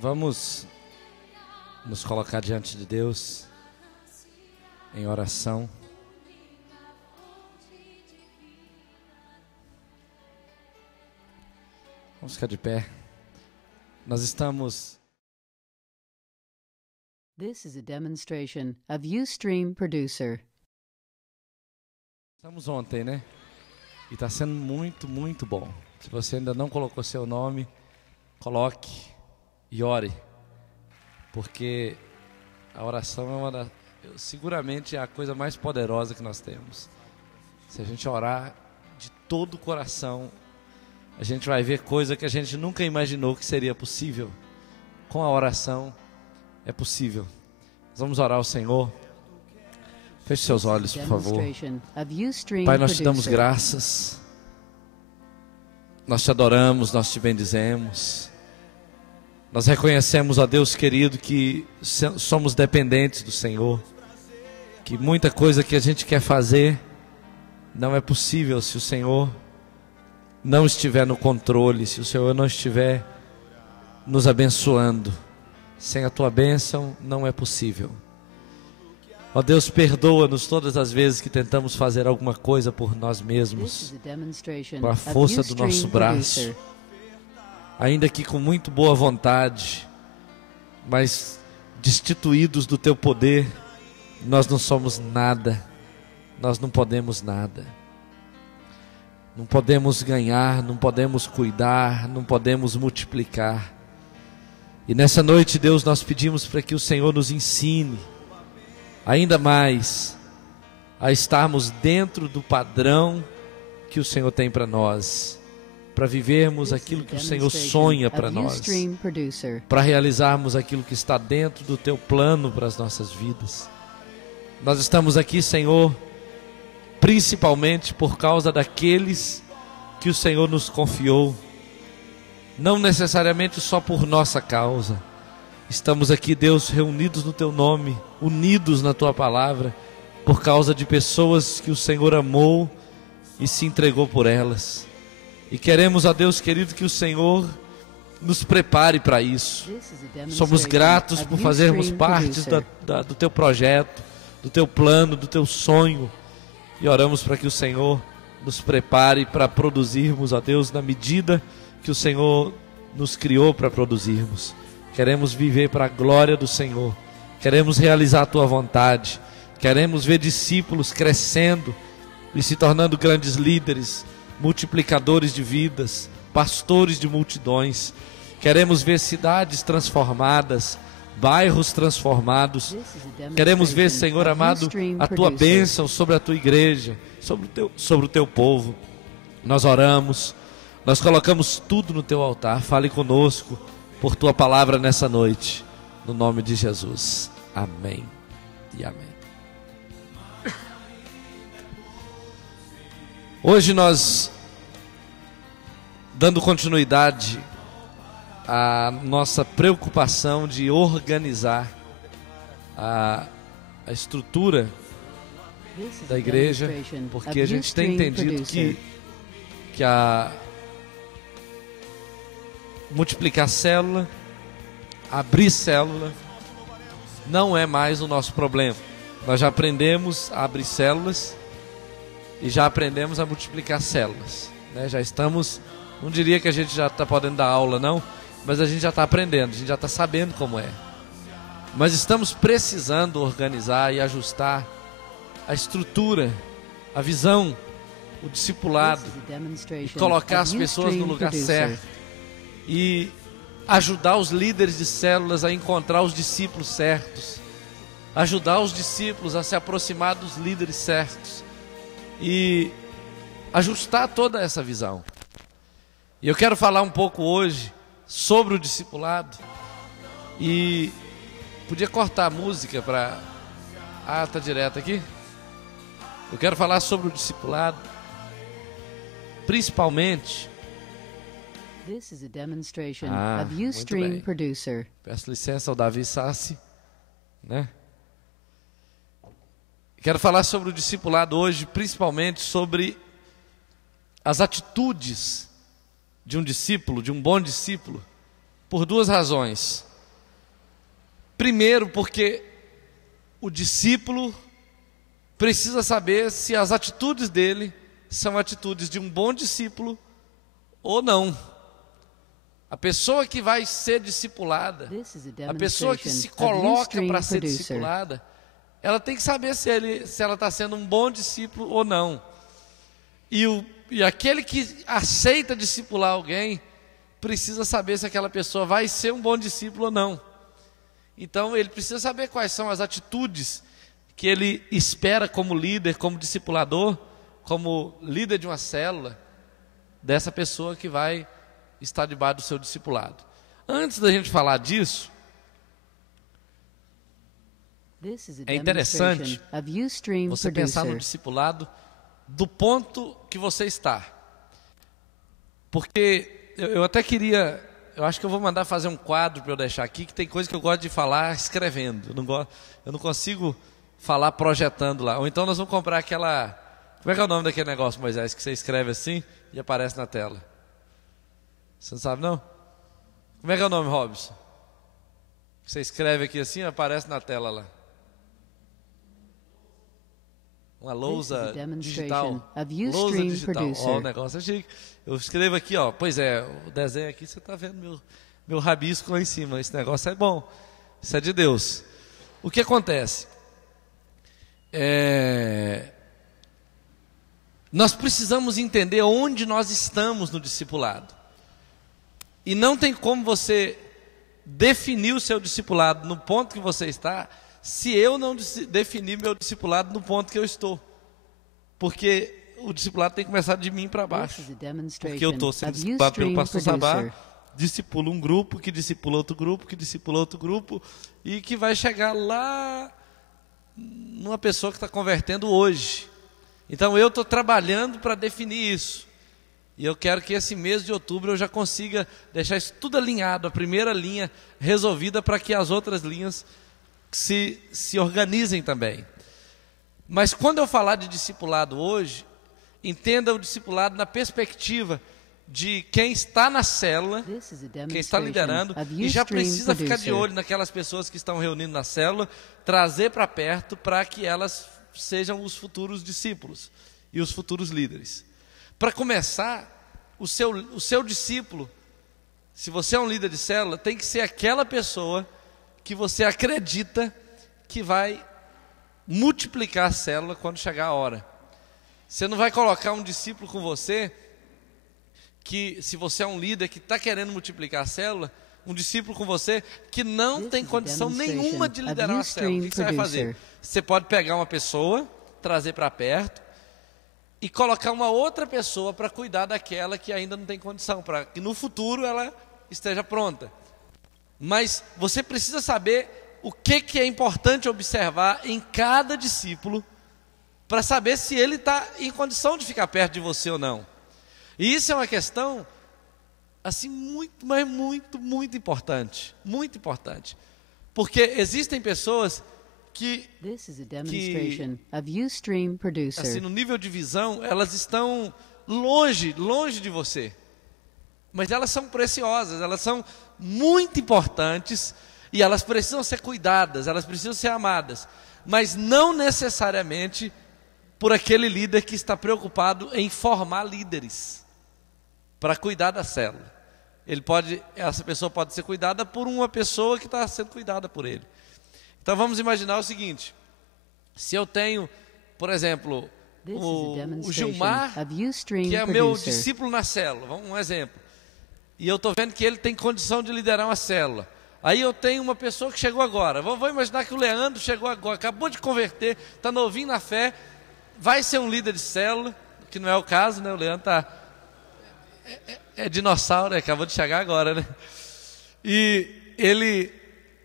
Vamos nos colocar diante de Deus em oração. Vamos ficar de pé. Nós estamos... This is a demonstration of Ustream Producer. Estamos ontem, né? E está sendo muito, muito bom. Se você ainda não colocou seu nome, coloque e ore. Porque a oração seguramente é a coisa mais poderosa que nós temos. Se a gente orar de todo o coração, a gente vai ver coisa que a gente nunca imaginou que seria possível. Com a oração é possível. Nós vamos orar ao Senhor. Feche seus olhos, por favor. Pai, nós te damos graças. Nós te adoramos, nós te bendizemos. Nós reconhecemos, ó Deus querido, que somos dependentes do Senhor. Que muita coisa que a gente quer fazer não é possível se o Senhor não estiver no controle, se o Senhor não estiver nos abençoando. Sem a tua bênção não é possível. Ó Deus, perdoa-nos todas as vezes que tentamos fazer alguma coisa por nós mesmos, com a força do nosso braço, ainda que com muito boa vontade, mas destituídos do teu poder, nós não somos nada, nós não podemos nada. Não podemos ganhar, não podemos cuidar, não podemos multiplicar. E nessa noite, Deus, nós pedimos para que o Senhor nos ensine ainda mais a estarmos dentro do padrão que o Senhor tem para nós, para vivermos aquilo que o Senhor sonha para nós, para realizarmos aquilo que está dentro do teu plano para as nossas vidas. Nós estamos aqui, Senhor, principalmente por causa daqueles que o Senhor nos confiou, não necessariamente só por nossa causa. Estamos aqui, Deus, reunidos no teu nome, unidos na tua palavra, por causa de pessoas que o Senhor amou e se entregou por elas. E queremos, ó Deus querido, que o Senhor nos prepare para isso. Somos gratos por fazermos parte do teu projeto, do teu plano, do teu sonho. E oramos para que o Senhor nos prepare para produzirmos, ó Deus, na medida que o Senhor nos criou para produzirmos. Queremos viver para a glória do Senhor. Queremos realizar a tua vontade. Queremos ver discípulos crescendo e se tornando grandes líderes, multiplicadores de vidas, pastores de multidões. Queremos ver cidades transformadas, bairros transformados. Queremos ver, Senhor amado, a tua bênção sobre a tua igreja, sobre o teu povo. Nós oramos, nós colocamos tudo no teu altar. Fale conosco por tua palavra nessa noite, no nome de Jesus. Amém e amém. Hoje nós, dando continuidade à nossa preocupação de organizar a estrutura da igreja, porque a gente tem entendido que a multiplicar célula, abrir célula, não é mais o nosso problema. Nós já aprendemos a abrir células e já aprendemos a multiplicar células, né? Já estamos, não diria que a gente já está podendo dar aula não, mas a gente já está aprendendo, a gente já está sabendo como é. Mas estamos precisando organizar e ajustar a estrutura, a visão, o discipulado, e colocar as pessoas no lugar certo. E ajudar os líderes de células a encontrar os discípulos certos, ajudar os discípulos a se aproximar dos líderes certos e ajustar toda essa visão. E eu quero falar um pouco hoje sobre o discipulado. E podia cortar a música para... Ah, tá direto aqui. Eu quero falar sobre o discipulado, principalmente... This is a demonstration of Ustream Producer. Peço licença ao Davi Sassi, né? Quero falar sobre o discipulado hoje, principalmente sobre as atitudes de um discípulo, de um bom discípulo, por duas razões. Primeiro, porque o discípulo precisa saber se as atitudes dele são atitudes de um bom discípulo ou não. A pessoa que vai ser discipulada, a pessoa que se coloca para ser discipulada, ela tem que saber se ela está sendo um bom discípulo ou não. E aquele que aceita discipular alguém, precisa saber se aquela pessoa vai ser um bom discípulo ou não. Então ele precisa saber quais são as atitudes que ele espera como líder, como discipulador, como líder de uma célula, dessa pessoa que vai estar debaixo do seu discipulado. Antes da gente falar disso, é interessante você pensar no discipulado do ponto que você está. Porque eu até queria, eu acho que eu vou mandar fazer um quadro para eu deixar aqui, que tem coisa que eu gosto de falar escrevendo. Eu não consigo falar projetando lá. Ou então nós vamos comprar aquela... Como é que é o nome daquele negócio, Moisés, que você escreve assim e aparece na tela? Você não sabe, não? Como é que é o nome, Robson? Você escreve aqui assim e aparece na tela lá. Uma lousa digital. Lousa digital. Ó, o negócio é chique. Eu escrevo aqui, ó. Pois é, o desenho aqui, você está vendo meu rabisco lá em cima. Esse negócio é bom. Isso é de Deus. O que acontece? Nós precisamos entender onde nós estamos no discipulado. E não tem como você definir o seu discipulado no ponto que você está, se eu não definir meu discipulado no ponto que eu estou. Porque o discipulado tem que começar de mim para baixo. Porque eu estou sendo discipulado pelo pastor Sabá, discipulo um grupo, que discipula outro grupo, que discipula outro grupo, e que vai chegar lá numa pessoa que está convertendo hoje. Então eu estou trabalhando para definir isso. E eu quero que esse mês de outubro eu já consiga deixar isso tudo alinhado, a primeira linha resolvida, para que as outras linhas se organizem também. Mas quando eu falar de discipulado hoje, entenda o discipulado na perspectiva de quem está na célula, quem está liderando, e já precisa ficar de olho naquelas pessoas que estão reunindo na célula, trazer para perto para que elas sejam os futuros discípulos e os futuros líderes. Para começar, o seu discípulo, se você é um líder de célula, tem que ser aquela pessoa que você acredita que vai multiplicar a célula quando chegar a hora. Você não vai colocar um discípulo com você, que se você é um líder que está querendo multiplicar a célula, um discípulo com você que não tem condição nenhuma de liderar uma célula. O que você vai fazer? Você pode pegar uma pessoa, trazer para perto, e colocar uma outra pessoa para cuidar daquela que ainda não tem condição, para que no futuro ela esteja pronta. Mas você precisa saber o que é importante observar em cada discípulo, para saber se ele está em condição de ficar perto de você ou não. E isso é uma questão assim muito, mas muito importante, muito importante, porque existem pessoas que assim, no nível de visão, elas estão longe de você, mas elas são preciosas, elas são muito importantes, e elas precisam ser cuidadas, elas precisam ser amadas, mas não necessariamente por aquele líder que está preocupado em formar líderes para cuidar da célula. Essa pessoa pode ser cuidada por uma pessoa que está sendo cuidada por ele. Então vamos imaginar o seguinte: se eu tenho, por exemplo, o Gilmar, que é meu discípulo na célula, um exemplo, e eu estou vendo que ele tem condição de liderar uma célula. Aí eu tenho uma pessoa que chegou agora, vou imaginar que o Leandro chegou agora, acabou de converter, está novinho na fé, vai ser um líder de célula, que não é o caso, né? O Leandro é dinossauro, acabou de chegar agora, né? E ele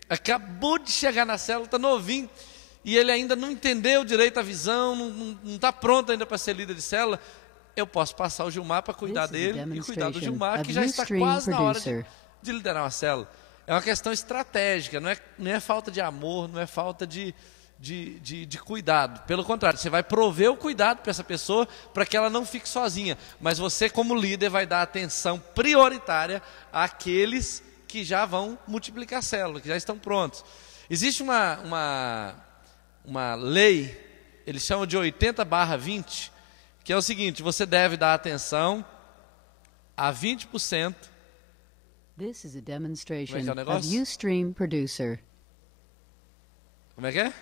acabou de chegar na célula, está novinho, e ele ainda não entendeu direito a visão, não está pronto ainda para ser líder de célula. Eu posso passar o Gilmar para cuidar dele e cuidar do Gilmar, que já está quase na hora de liderar uma célula. É uma questão estratégica, não é falta de amor, não é falta de cuidado. Pelo contrário, você vai prover o cuidado para essa pessoa, para que ela não fique sozinha. Mas você, como líder, vai dar atenção prioritária àqueles que já vão multiplicar a célula, que já estão prontos. Existe uma lei, eles chamam de 80/20, que é o seguinte: você deve dar atenção a 20%. This is a demonstration Como é que é o negócio? of Ustream Producer. Como é que é?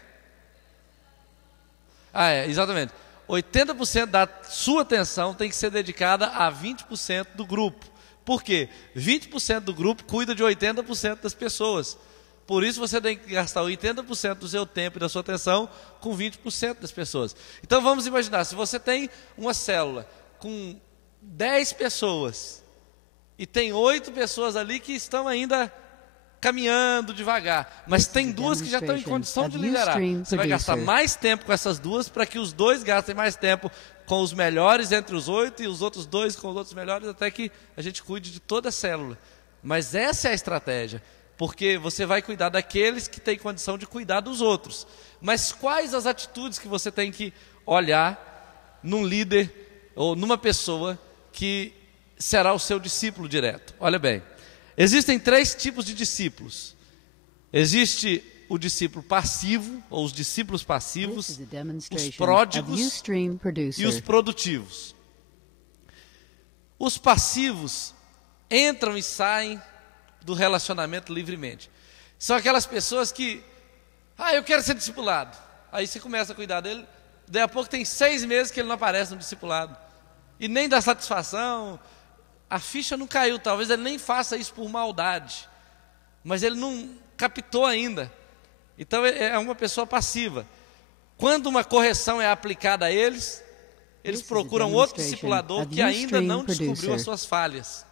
Exatamente. 80% da sua atenção tem que ser dedicada a 20% do grupo. Por quê? 20% do grupo cuida de 80% das pessoas. Por isso você tem que gastar 80% do seu tempo e da sua atenção com 20% das pessoas. Então vamos imaginar, se você tem uma célula com 10 pessoas e tem 8 pessoas ali que estão ainda caminhando devagar, mas tem 2 que já estão em condição de liderar. Você vai gastar mais tempo com essas 2 para que os 2 gastem mais tempo com os melhores entre os 8 e os outros 2 com os outros melhores, até que a gente cuide de toda a célula. Mas essa é a estratégia, porque você vai cuidar daqueles que têm condição de cuidar dos outros. Mas quais as atitudes que você tem que olhar num líder ou numa pessoa que será o seu discípulo direto? Olha bem, existem 3 tipos de discípulos. Existe o discípulo passivo, ou os discípulos passivos, os pródigos e os produtivos. Os passivos entram e saem do relacionamento livremente. São aquelas pessoas que, eu quero ser discipulado. Aí você começa a cuidar dele, daí a pouco tem 6 meses que ele não aparece no discipulado. E nem dá satisfação, a ficha não caiu, talvez ele nem faça isso por maldade, mas ele não captou ainda. Então é uma pessoa passiva. Quando uma correção é aplicada a eles procuram outro discipulador que ainda não descobriu as suas falhas.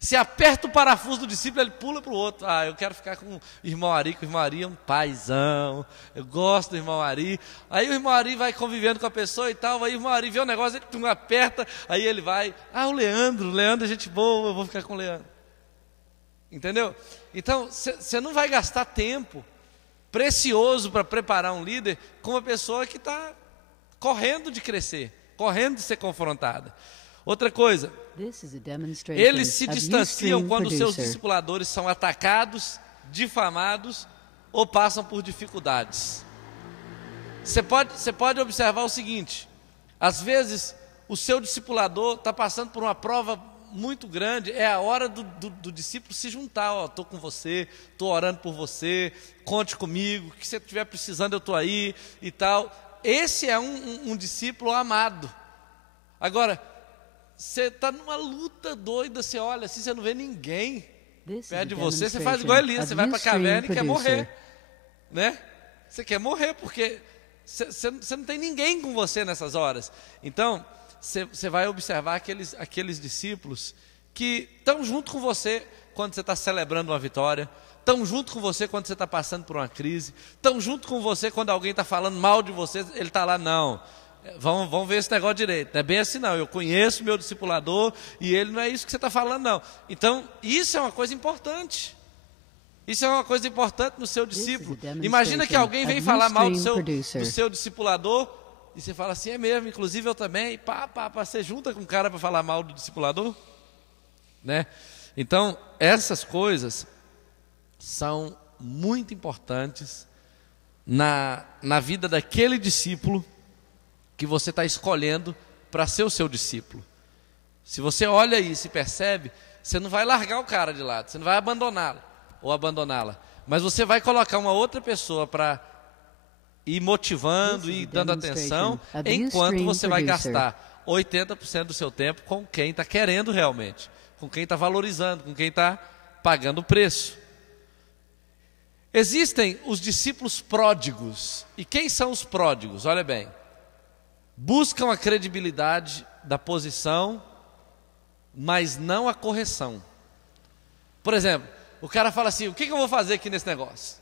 Se aperta o parafuso do discípulo, ele pula para o outro. Eu quero ficar com o irmão Ari, que o irmão Ari é um paizão, eu gosto do irmão Ari. Aí o irmão Ari vai convivendo com a pessoa e tal, aí o irmão Ari vê o negócio, ele aperta, aí ele vai, o Leandro é gente boa, eu vou ficar com o Leandro. Entendeu? Então, você não vai gastar tempo precioso para preparar um líder com uma pessoa que está correndo de crescer, correndo de ser confrontada. Outra coisa, eles se distanciam quando seus discipuladores são atacados, difamados ou passam por dificuldades. Você pode observar o seguinte: às vezes o seu discipulador está passando por uma prova muito grande, é a hora do discípulo se juntar. Estou com você, estou orando por você, conte comigo, o que você estiver precisando eu estou aí e tal. Esse é um discípulo amado. Agora, você está numa luta doida, você olha assim, você não vê ninguém perto de você, você faz igual Elias, você vai para a caverna e quer morrer, né? Você quer morrer porque você não tem ninguém com você nessas horas. Então, você vai observar aqueles discípulos que estão junto com você quando você está celebrando uma vitória, estão junto com você quando você está passando por uma crise, estão junto com você quando alguém está falando mal de você, ele está lá, não. Vamos ver esse negócio direito. Não é bem assim não, eu conheço meu discipulador e ele não é isso que você está falando não. Então, isso é uma coisa importante. Isso é uma coisa importante no seu discípulo. Imagina que alguém vem falar mal do seu discipulador e você fala assim, é mesmo, inclusive eu também, e você junta com o cara para falar mal do discipulador, né? Então, essas coisas são muito importantes na vida daquele discípulo que você está escolhendo para ser o seu discípulo. Se você olha isso e percebe, você não vai largar o cara de lado, você não vai abandoná-lo ou abandoná-la, mas você vai colocar uma outra pessoa para ir motivando e dando atenção, enquanto você vai gastar 80% do seu tempo com quem está querendo realmente, com quem está valorizando, com quem está pagando o preço. Existem os discípulos pródigos. E quem são os pródigos? Olha bem, buscam a credibilidade da posição, mas não a correção. Por exemplo, o cara fala assim, o que eu vou fazer aqui nesse negócio?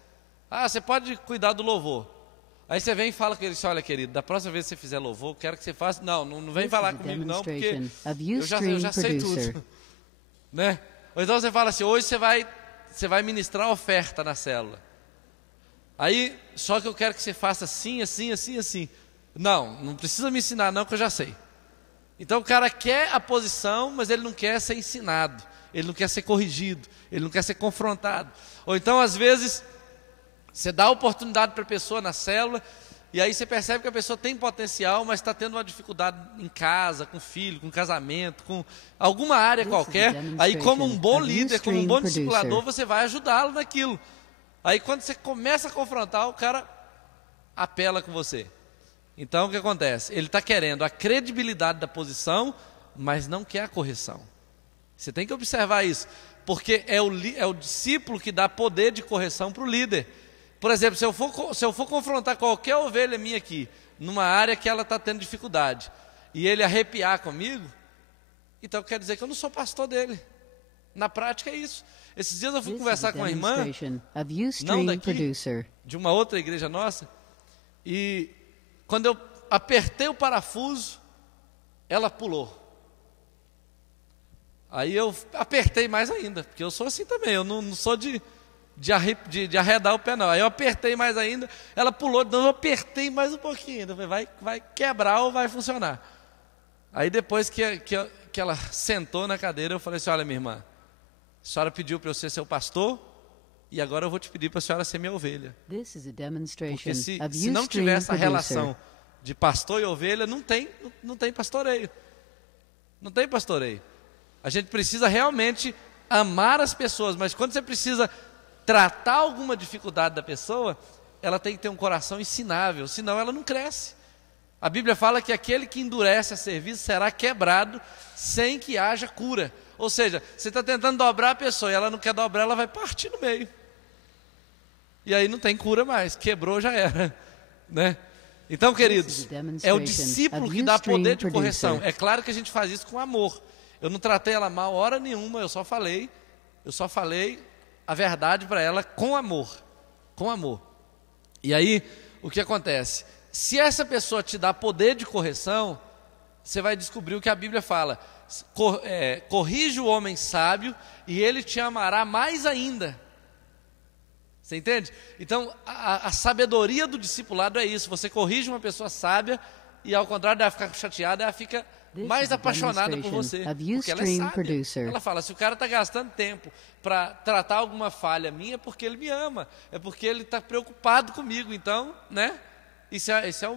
Você pode cuidar do louvor. Aí você vem e fala com ele assim, olha querido, da próxima vez que você fizer louvor, quero que você faça... Não vem falar comigo não, porque eu já sei tudo. Né? Ou então você fala assim, hoje você vai ministrar oferta na célula. Aí, só que eu quero que você faça assim, assim, assim, assim. Não precisa me ensinar não, que eu já sei. Então o cara quer a posição, mas ele não quer ser ensinado, ele não quer ser corrigido, ele não quer ser confrontado. Ou então às vezes Você dá oportunidade para a pessoa na célula, e aí você percebe que a pessoa tem potencial, mas está tendo uma dificuldade em casa, com filho, com casamento, com alguma área qualquer. Aí, como um bom líder, como um bom discipulador, você vai ajudá-lo naquilo. Aí, quando você começa a confrontar, o cara apela com você. Então, o que acontece? Ele está querendo a credibilidade da posição, mas não quer a correção. Você tem que observar isso, porque é o discípulo que dá poder de correção para o líder. Por exemplo, se eu for confrontar qualquer ovelha minha aqui, numa área que ela está tendo dificuldade, e ele arrepiar comigo, então quer dizer que eu não sou pastor dele. Na prática é isso. Esses dias eu fui conversar com uma irmã, não daqui, de uma outra igreja nossa, e quando eu apertei o parafuso, ela pulou. Aí eu apertei mais ainda, porque eu sou assim também, eu não sou de arredar o pé não. Aí eu apertei mais ainda, ela pulou, então eu apertei mais um pouquinho ainda. Vai quebrar ou vai funcionar. Aí depois que ela sentou na cadeira, eu falei assim: olha, minha irmã, a senhora pediu para eu ser seu pastor, e agora eu vou te pedir para a senhora ser minha ovelha. Porque se não tiver essa relação de pastor e ovelha, não tem pastoreio. Não tem pastoreio. A gente precisa realmente amar as pessoas, mas quando você precisa tratar alguma dificuldade da pessoa, ela tem que ter um coração ensinável, senão ela não cresce. A Bíblia fala que aquele que endurece a serviço será quebrado sem que haja cura. Ou seja, você está tentando dobrar a pessoa e ela não quer dobrar, ela vai partir no meio. E aí não tem cura mais, quebrou, já era, né? Então, queridos, é o discípulo que dá poder de correção. É claro que a gente faz isso com amor. Eu não tratei ela mal hora nenhuma, eu só falei a verdade para ela com amor. Com amor. E aí, o que acontece? Se essa pessoa te dá poder de correção, você vai descobrir o que a Bíblia fala. Corrige o homem sábio e ele te amará mais ainda. Você entende? Então, a sabedoria do discipulado é isso. Você corrige uma pessoa sábia e, ao contrário dela ficar chateada, ela fica mais apaixonada por você, porque ela é sábia. Ela fala: se o cara está gastando tempo para tratar alguma falha minha, é porque ele me ama, é porque ele está preocupado comigo. Então, né? Isso é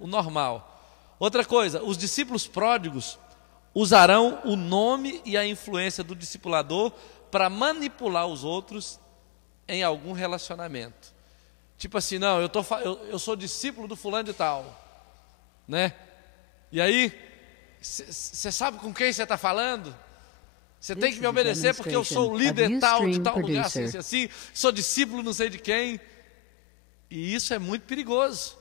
o normal. Outra coisa, os discípulos pródigos usarão o nome e a influência do discipulador para manipular os outros em algum relacionamento. Tipo assim: não, eu sou discípulo do fulano de tal, né? E aí, você sabe com quem você está falando? Você tem que me obedecer porque eu sou o líder tal de tal lugar, assim, sou discípulo não sei de quem. E isso é muito perigoso.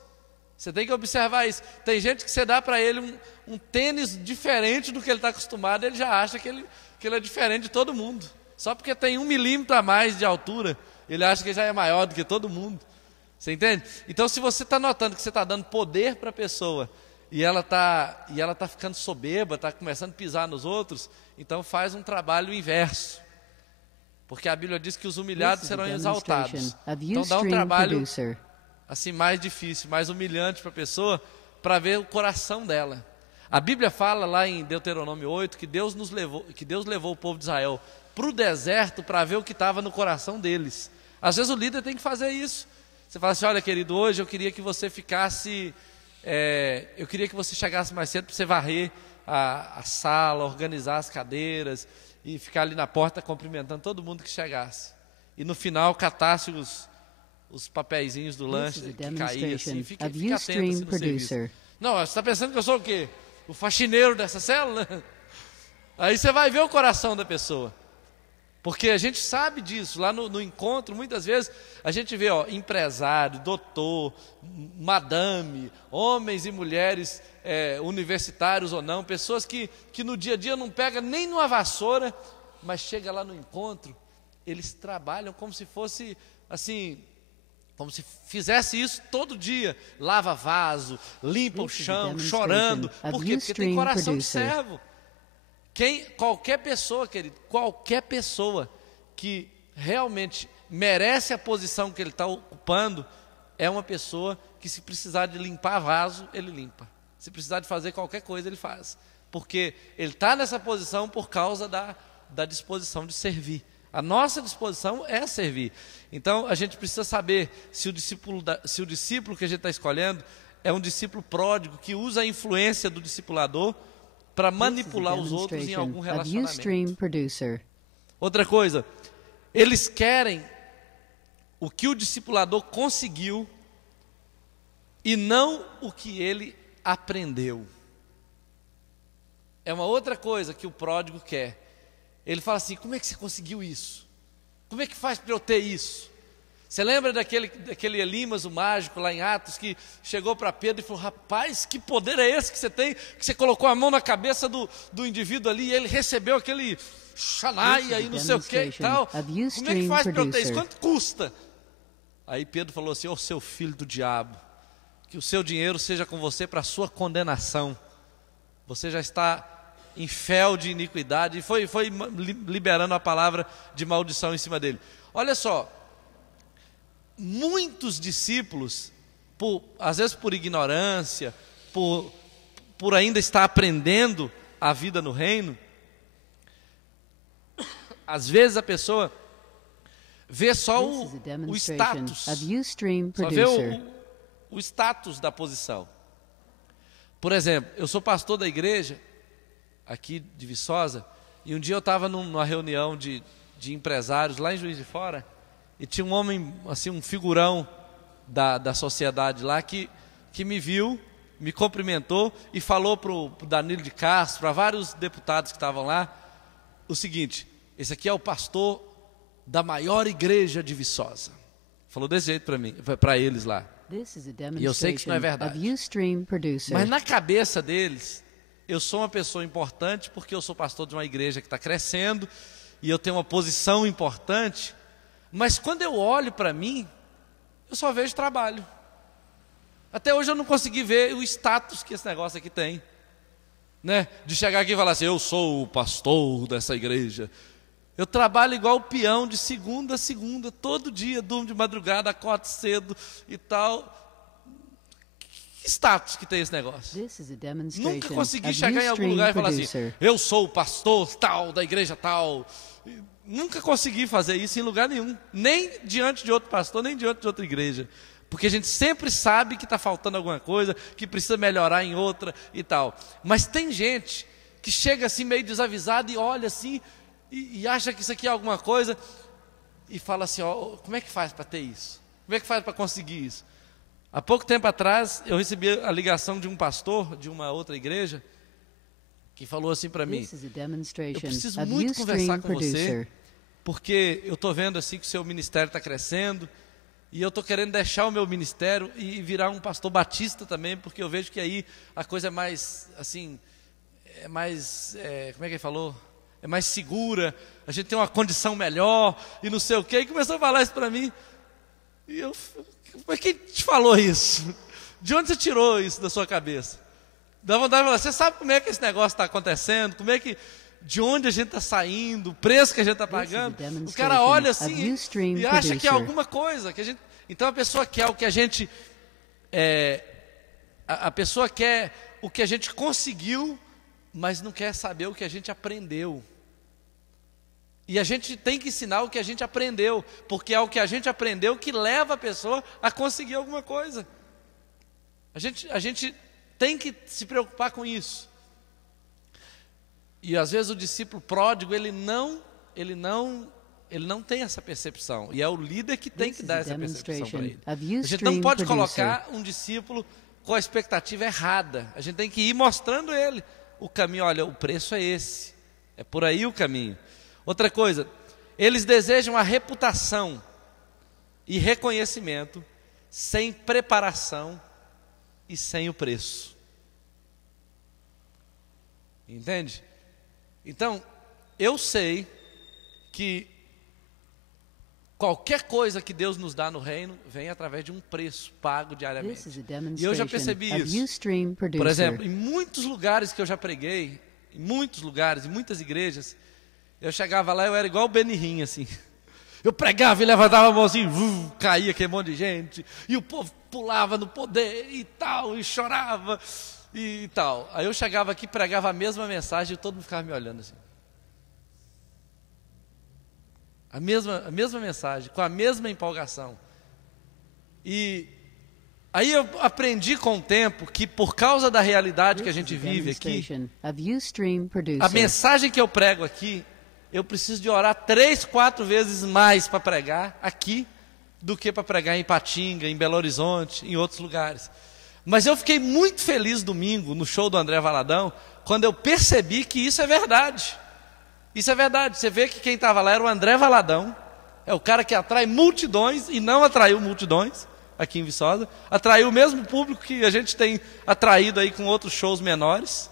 Você tem que observar isso. Tem gente que você dá para ele um tênis diferente do que ele está acostumado, ele já acha que ele é diferente de todo mundo. Só porque tem 1 milímetro a mais de altura, ele acha que já é maior do que todo mundo. Você entende? Então, se você está notando que você está dando poder para a pessoa e ela está ficando soberba, está começando a pisar nos outros, então faz um trabalho inverso. Porque a Bíblia diz que os humilhados serão exaltados. Então dá um trabalho assim mais difícil, mais humilhante para a pessoa, para ver o coração dela. A Bíblia fala lá em Deuteronômio 8 que Deus levou o povo de Israel para o deserto para ver o que estava no coração deles. Às vezes o líder tem que fazer isso. Você fala assim: olha, querido, hoje eu queria que você eu queria que você chegasse mais cedo para você varrer a sala, organizar as cadeiras e ficar ali na porta cumprimentando todo mundo que chegasse. E no final catasse os papeizinhos do lanche que caía assim. Fica atento assim no serviço. Não, você está pensando que eu sou o quê? O faxineiro dessa célula? Aí você vai ver o coração da pessoa. Porque a gente sabe disso, lá no encontro, muitas vezes, a gente vê empresário, doutor, madame, homens e mulheres, universitários ou não, pessoas que no dia a dia não pegam nem numa vassoura, mas chega lá no encontro, eles trabalham como se fosse, assim, como se fizesse isso todo dia, lava vaso, limpa o chão, chorando. Por quê? Porque tem coração de servo. Qualquer pessoa, querido, qualquer pessoa que realmente merece a posição que ele está ocupando, é uma pessoa que, se precisar de limpar vaso, ele limpa. Se precisar de fazer qualquer coisa, ele faz. Porque ele está nessa posição por causa da disposição de servir. A nossa disposição é servir. Então, a gente precisa saber se o discípulo que a gente está escolhendo é um discípulo pródigo, que usa a influência do discipulador para manipular os outros em algum relacionamento. Outra coisa, eles querem o que o discipulador conseguiu e não o que ele aprendeu. É uma outra coisa que o pródigo quer. Ele fala assim: como é que você conseguiu isso? Como é que faz para eu ter isso? Você lembra daquele Elimas, o mágico, lá em Atos, que chegou para Pedro e falou: rapaz, que poder é esse que você tem, que você colocou a mão na cabeça do indivíduo ali, e ele recebeu aquele xanaia e não sei o que e tal. Como é que faz para eu ter isso? Quanto custa? Aí Pedro falou assim: ô seu filho do diabo, que o seu dinheiro seja com você para a sua condenação. Você já está em fel de iniquidade. E foi liberando a palavra de maldição em cima dele. Olha só, muitos discípulos, às vezes por ignorância, por ainda estar aprendendo a vida no reino, às vezes a pessoa vê só o status, só vê o status da posição. Por exemplo, eu sou pastor da igreja aqui de Viçosa, e um dia eu estava numa reunião de empresários lá em Juiz de Fora, e tinha um homem, assim, um figurão da sociedade lá, que me viu, me cumprimentou e falou para o Danilo de Castro, para vários deputados que estavam lá, o seguinte: esse aqui é o pastor da maior igreja de Viçosa. Falou desse jeito para mim, para eles lá. E eu sei que isso não é verdade. Mas na cabeça deles, eu sou uma pessoa importante porque eu sou pastor de uma igreja que está crescendo e eu tenho uma posição importante. Mas quando eu olho para mim, eu só vejo trabalho. Até hoje eu não consegui ver o status que esse negócio aqui tem, né? De chegar aqui e falar assim: eu sou o pastor dessa igreja. Eu trabalho igual o peão de segunda a segunda, todo dia, durmo de madrugada, acordo cedo e tal. Que status que tem esse negócio? Nunca consegui chegar em algum lugar e falar assim: eu sou o pastor tal, da igreja tal. Nunca consegui fazer isso em lugar nenhum, nem diante de outro pastor, nem diante de outra igreja. Porque a gente sempre sabe que está faltando alguma coisa, que precisa melhorar em outra e tal. Mas tem gente que chega assim meio desavisada e olha assim, e acha que isso aqui é alguma coisa, e fala assim: ó, como é que faz para ter isso? Como é que faz para conseguir isso? Há pouco tempo atrás, eu recebi a ligação de um pastor de uma outra igreja, que falou assim para mim: eu preciso muito conversar com você, porque eu estou vendo assim que o seu ministério está crescendo, e eu estou querendo deixar o meu ministério e virar um pastor batista também, porque eu vejo que aí a coisa é mais, assim, como é que ele falou? É mais segura, a gente tem uma condição melhor, e não sei o quê, e começou a falar isso para mim, e eu: mas quem te falou isso? De onde você tirou isso da sua cabeça? Dá vontade de falar: você sabe como é que esse negócio está acontecendo? Como é que, de onde a gente está saindo, o preço que a gente está pagando? O cara olha assim e acha que é alguma coisa que a gente. Então a pessoa quer o que a gente a pessoa quer o que a gente conseguiu, mas não quer saber o que a gente aprendeu. E a gente tem que ensinar o que a gente aprendeu, porque é o que a gente aprendeu que leva a pessoa a conseguir alguma coisa. A gente tem que se preocupar com isso. E às vezes o discípulo pródigo, ele não tem essa percepção. E é o líder que tem que dar essa percepção para ele. A gente não pode colocar um discípulo com a expectativa errada. A gente tem que ir mostrando ele o caminho. Olha, o preço é esse. É por aí o caminho. Outra coisa, eles desejam a reputação e reconhecimento sem preparação e sem o preço. Entende? Então, eu sei que qualquer coisa que Deus nos dá no reino vem através de um preço pago diariamente. E eu já percebi isso. Por exemplo, em muitos lugares que eu já preguei, em muitos lugares, em muitas igrejas, eu chegava lá, eu era igual o Benihim, assim. Eu pregava e levantava a mãozinha, caía aquele monte de gente, e o povo pulava no poder e tal, e chorava e tal. Aí eu chegava aqui, pregava a mesma mensagem e todo mundo ficava me olhando assim. A mesma mensagem, com a mesma empolgação. E aí eu aprendi com o tempo que, por causa da realidade que a gente vive aqui, a mensagem que eu prego aqui, eu preciso de orar 3, 4 vezes mais para pregar aqui do que para pregar em Ipatinga, em Belo Horizonte, em outros lugares. Mas eu fiquei muito feliz domingo, no show do André Valadão, quando eu percebi que isso é verdade. Isso é verdade. Você vê que quem estava lá era o André Valadão, é o cara que atrai multidões e não atraiu multidões aqui em Viçosa, atraiu o mesmo público que a gente tem atraído aí com outros shows menores.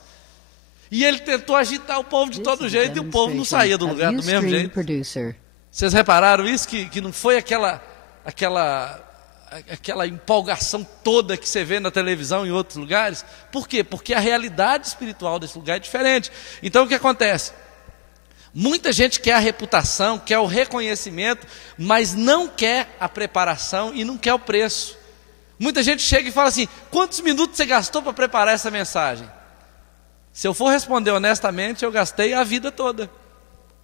E ele tentou agitar o povo de todo jeito e o povo não saía do lugar do mesmo jeito. Vocês repararam isso? Que não foi aquela empolgação toda que você vê na televisão em outros lugares? Por quê? Porque a realidade espiritual desse lugar é diferente. Então o que acontece? Muita gente quer a reputação, quer o reconhecimento, mas não quer a preparação e não quer o preço. Muita gente chega e fala assim: quantos minutos você gastou para preparar essa mensagem? Se eu for responder honestamente, eu gastei a vida toda.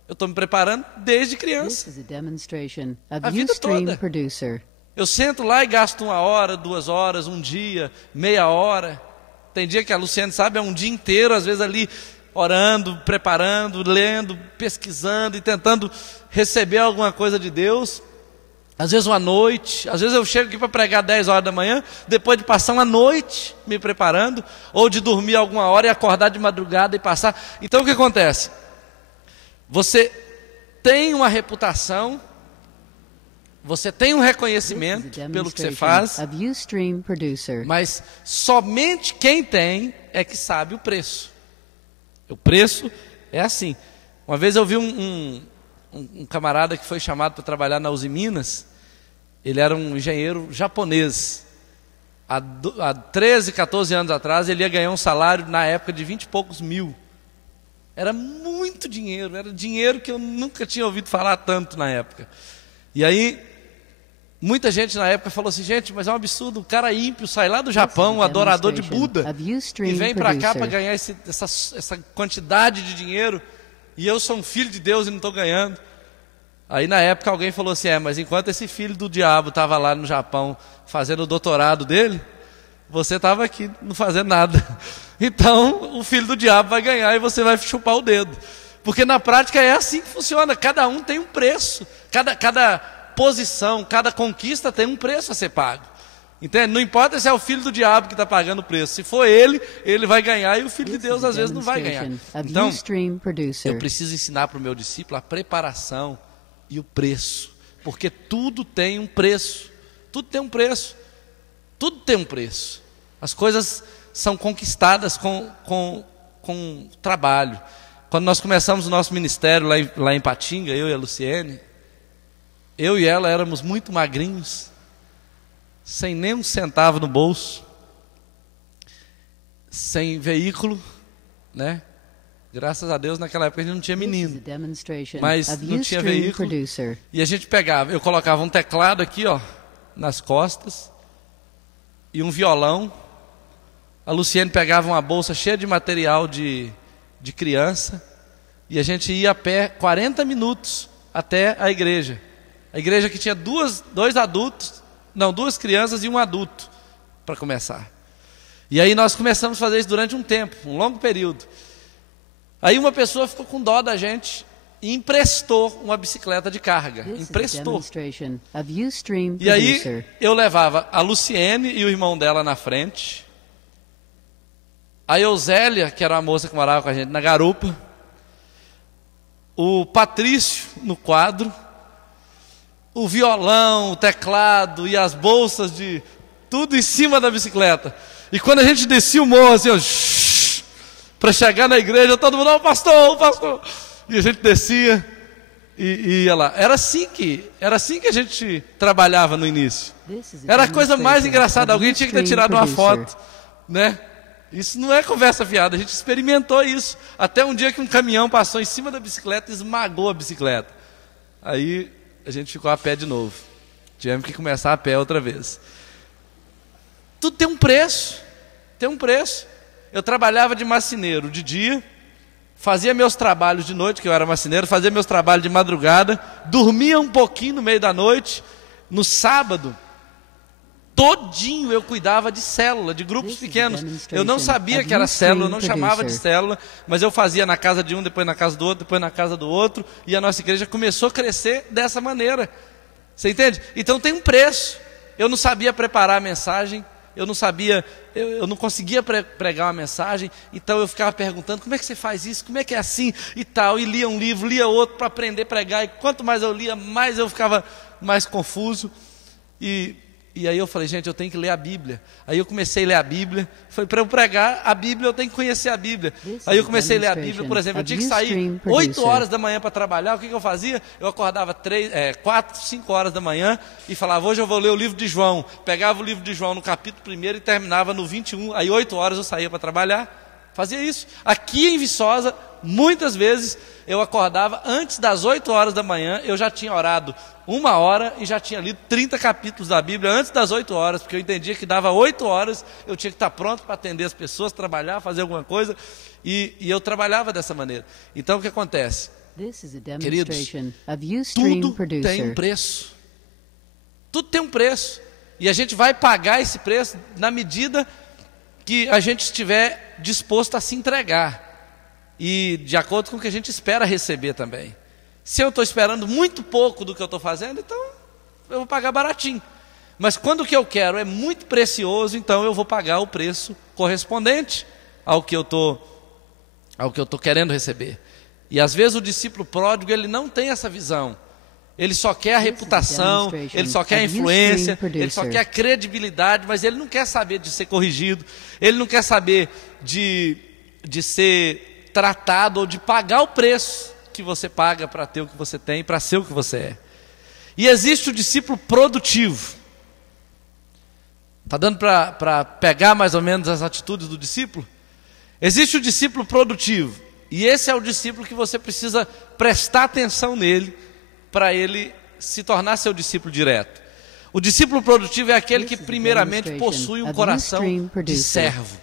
Eu estou me preparando desde criança. A vida toda. Eu sento lá e gasto 1 hora, 2 horas, um dia, meia hora. Tem dia que a Luciane sabe, é um dia inteiro, às vezes ali orando, preparando, lendo, pesquisando e tentando receber alguma coisa de Deus. Às vezes uma noite, às vezes eu chego aqui para pregar 10 horas da manhã, depois de passar uma noite me preparando, ou de dormir alguma hora e acordar de madrugada e passar. Então o que acontece? Você tem uma reputação, você tem um reconhecimento pelo que você faz, mas somente quem tem é que sabe o preço. O preço é assim. Uma vez eu vi um camarada que foi chamado para trabalhar na Uzi Minas. Ele era um engenheiro japonês. Há 13, 14 anos atrás, ele ia ganhar um salário, na época, de 20 e poucos mil. Era muito dinheiro, era dinheiro que eu nunca tinha ouvido falar tanto na época. E aí, muita gente na época falou assim: gente, mas é um absurdo, o cara ímpio sai lá do Japão, adorador de Buda, e vem para cá para ganhar essa quantidade de dinheiro, e eu sou um filho de Deus e não estou ganhando. Aí na época alguém falou assim: mas enquanto esse filho do diabo estava lá no Japão fazendo o doutorado dele, você estava aqui não fazendo nada. Então o filho do diabo vai ganhar e você vai chupar o dedo. Porque na prática é assim que funciona, cada um tem um preço, cada posição, cada conquista tem um preço a ser pago. Entende? Não importa se é o filho do diabo que está pagando o preço. Se for ele vai ganhar, e o filho de Deus às vezes não vai ganhar. Então, eu preciso ensinar para o meu discípulo a preparação e o preço. Porque tudo tem um preço. Tudo tem um preço. Tudo tem um preço. As coisas são conquistadas com trabalho. Quando nós começamos o nosso ministério lá em Ipatinga, eu e a Luciene, eu e ela éramos muito magrinhos, sem nem um centavo no bolso, sem veículo, né? Graças a Deus naquela época a gente não tinha menino, mas não tinha veículo. E a gente eu colocava um teclado aqui, ó, nas costas, e um violão. A Luciene pegava uma bolsa cheia de material de criança, e a gente ia a pé 40 minutos até a igreja. A igreja que tinha duas crianças e um adulto, para começar. E aí nós começamos a fazer isso durante um tempo, um longo período. Aí uma pessoa ficou com dó da gente e emprestou uma bicicleta de carga. Emprestou. E aí eu levava a Luciene e o irmão dela na frente, a Euzélia, que era uma moça que morava com a gente na garupa, o Patrício no quadro, o violão, o teclado e as bolsas de tudo em cima da bicicleta. E quando a gente descia o morro assim, para chegar na igreja, todo mundo: pastor, pastor. E a gente descia e ia lá. Era assim que a gente trabalhava no início. Era a coisa mais engraçada. Alguém tinha que ter tirado uma foto, né? Isso não é conversa fiada, a gente experimentou isso. Até um dia que um caminhão passou em cima da bicicleta e esmagou a bicicleta. Aí a gente ficou a pé de novo. Tivemos que começar a pé outra vez. Tudo tem um preço. Tem um preço. Eu trabalhava de marceneiro de dia fazia meus trabalhos de noite, que eu era marceneiro, fazia meus trabalhos de madrugada, dormia um pouquinho no meio da noite. No sábado, todinho eu cuidava de célula, de grupos pequenos. Eu não sabia que era célula, eu não chamava de célula, mas eu fazia na casa de um, depois na casa do outro, depois na casa do outro, e a nossa igreja começou a crescer dessa maneira. Você entende? Então tem um preço. Eu não sabia preparar a mensagem, eu não conseguia pregar uma mensagem, então eu ficava perguntando, como é que você faz isso, como é que é assim e tal, e lia um livro, lia outro para aprender a pregar, e quanto mais eu lia, mais eu ficava mais confuso, e aí eu falei, gente, eu tenho que ler a Bíblia. Aí eu comecei a ler a Bíblia. Foi para eu pregar a Bíblia, eu tenho que conhecer a Bíblia. Aí eu comecei a ler a Bíblia, por exemplo, eu tinha que sair 8 horas da manhã para trabalhar. O que eu fazia? Eu acordava 4, 5 horas da manhã e falava, hoje eu vou ler o livro de João. Pegava o livro de João no capítulo 1 e terminava no 21. Aí 8 horas eu saía para trabalhar. Fazia isso. Aqui em Viçosa, muitas vezes eu acordava antes das 8 horas da manhã, eu já tinha orado 1 hora e já tinha lido 30 capítulos da Bíblia antes das 8 horas, porque eu entendia que dava 8 horas, eu tinha que estar pronto para atender as pessoas, trabalhar, fazer alguma coisa, e eu trabalhava dessa maneira. Então o que acontece? Queridos, tudo tem um preço. Tudo tem um preço. E a gente vai pagar esse preço na medida que a gente estiver disposto a se entregar. E de acordo com o que a gente espera receber também. Se eu estou esperando muito pouco do que eu estou fazendo, então eu vou pagar baratinho. Mas quando o que eu quero é muito precioso, então eu vou pagar o preço correspondente ao que eu estou querendo receber. E às vezes o discípulo pródigo, ele não tem essa visão. Ele só quer a reputação, ele só quer a influência, ele só quer a credibilidade, mas ele não quer saber de ser corrigido, ele não quer saber de ser tratado ou de pagar o preço que você paga para ter o que você tem, para ser o que você é. E existe o discípulo produtivo. Está dando para pegar mais ou menos as atitudes do discípulo? Existe o discípulo produtivo. E esse é o discípulo que você precisa prestar atenção nele, para ele se tornar seu discípulo direto. O discípulo produtivo é aquele que primeiramente possui um coração de servo.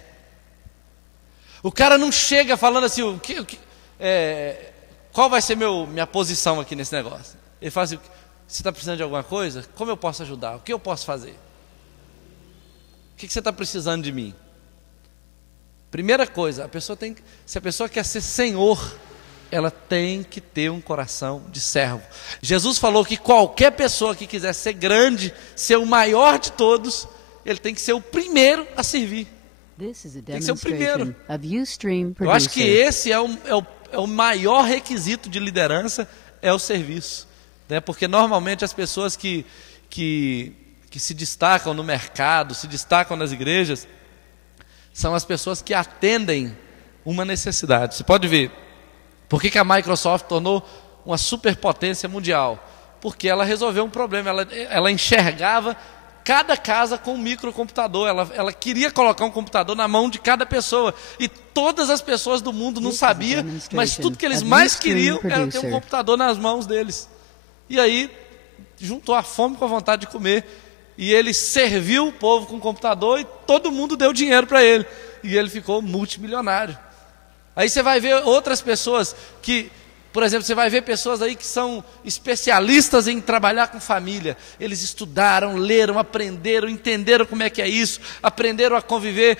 O cara não chega falando assim, qual vai ser minha posição aqui nesse negócio? Ele fala assim, você está precisando de alguma coisa? Como eu posso ajudar? O que eu posso fazer? O que você está precisando de mim? Primeira coisa, se a pessoa quer ser senhor, ela tem que ter um coração de servo. Jesus falou que qualquer pessoa que quiser ser grande, ser o maior de todos, ele tem que ser o primeiro a servir. Tem que ser o primeiro. Eu acho que esse é o maior requisito de liderança, é o serviço, né? Porque normalmente as pessoas que se destacam no mercado, se destacam nas igrejas, são as pessoas que atendem uma necessidade. Você pode ver, por que a Microsoft tornou uma superpotência mundial? Porque ela resolveu um problema, ela enxergava cada casa com um microcomputador, ela queria colocar um computador na mão de cada pessoa, e todas as pessoas do mundo não sabiam, mas tudo que eles mais queriam era ter um computador nas mãos deles. E aí, juntou a fome com a vontade de comer, e ele serviu o povo com o computador, e todo mundo deu dinheiro para ele, e ele ficou multimilionário. Aí você vai ver outras pessoas que, por exemplo, você vai ver pessoas aí que são especialistas em trabalhar com família. Eles estudaram, leram, aprenderam, entenderam como é que é isso, aprenderam a conviver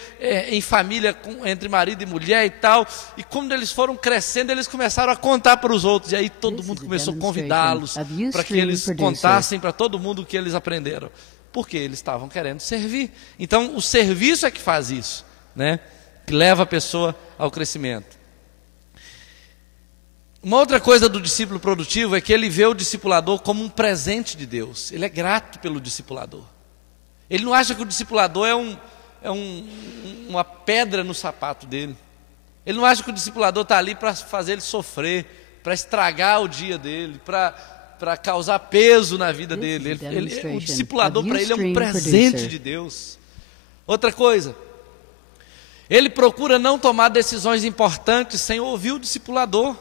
em família entre marido e mulher e tal. E quando eles foram crescendo, eles começaram a contar para os outros. E aí todo mundo começou a convidá-los para que eles contassem para todo mundo o que eles aprenderam. Porque eles estavam querendo servir. Então o serviço é que faz isso, né? Que leva a pessoa ao crescimento. Uma outra coisa do discípulo produtivo é que ele vê o discipulador como um presente de Deus. Ele é grato pelo discipulador. Ele não acha que o discipulador é uma pedra no sapato dele. Ele não acha que o discipulador está ali para fazer ele sofrer, para estragar o dia dele, para causar peso na vida dele. O discipulador para ele é um presente de Deus. Outra coisa, ele procura não tomar decisões importantes sem ouvir o discipulador.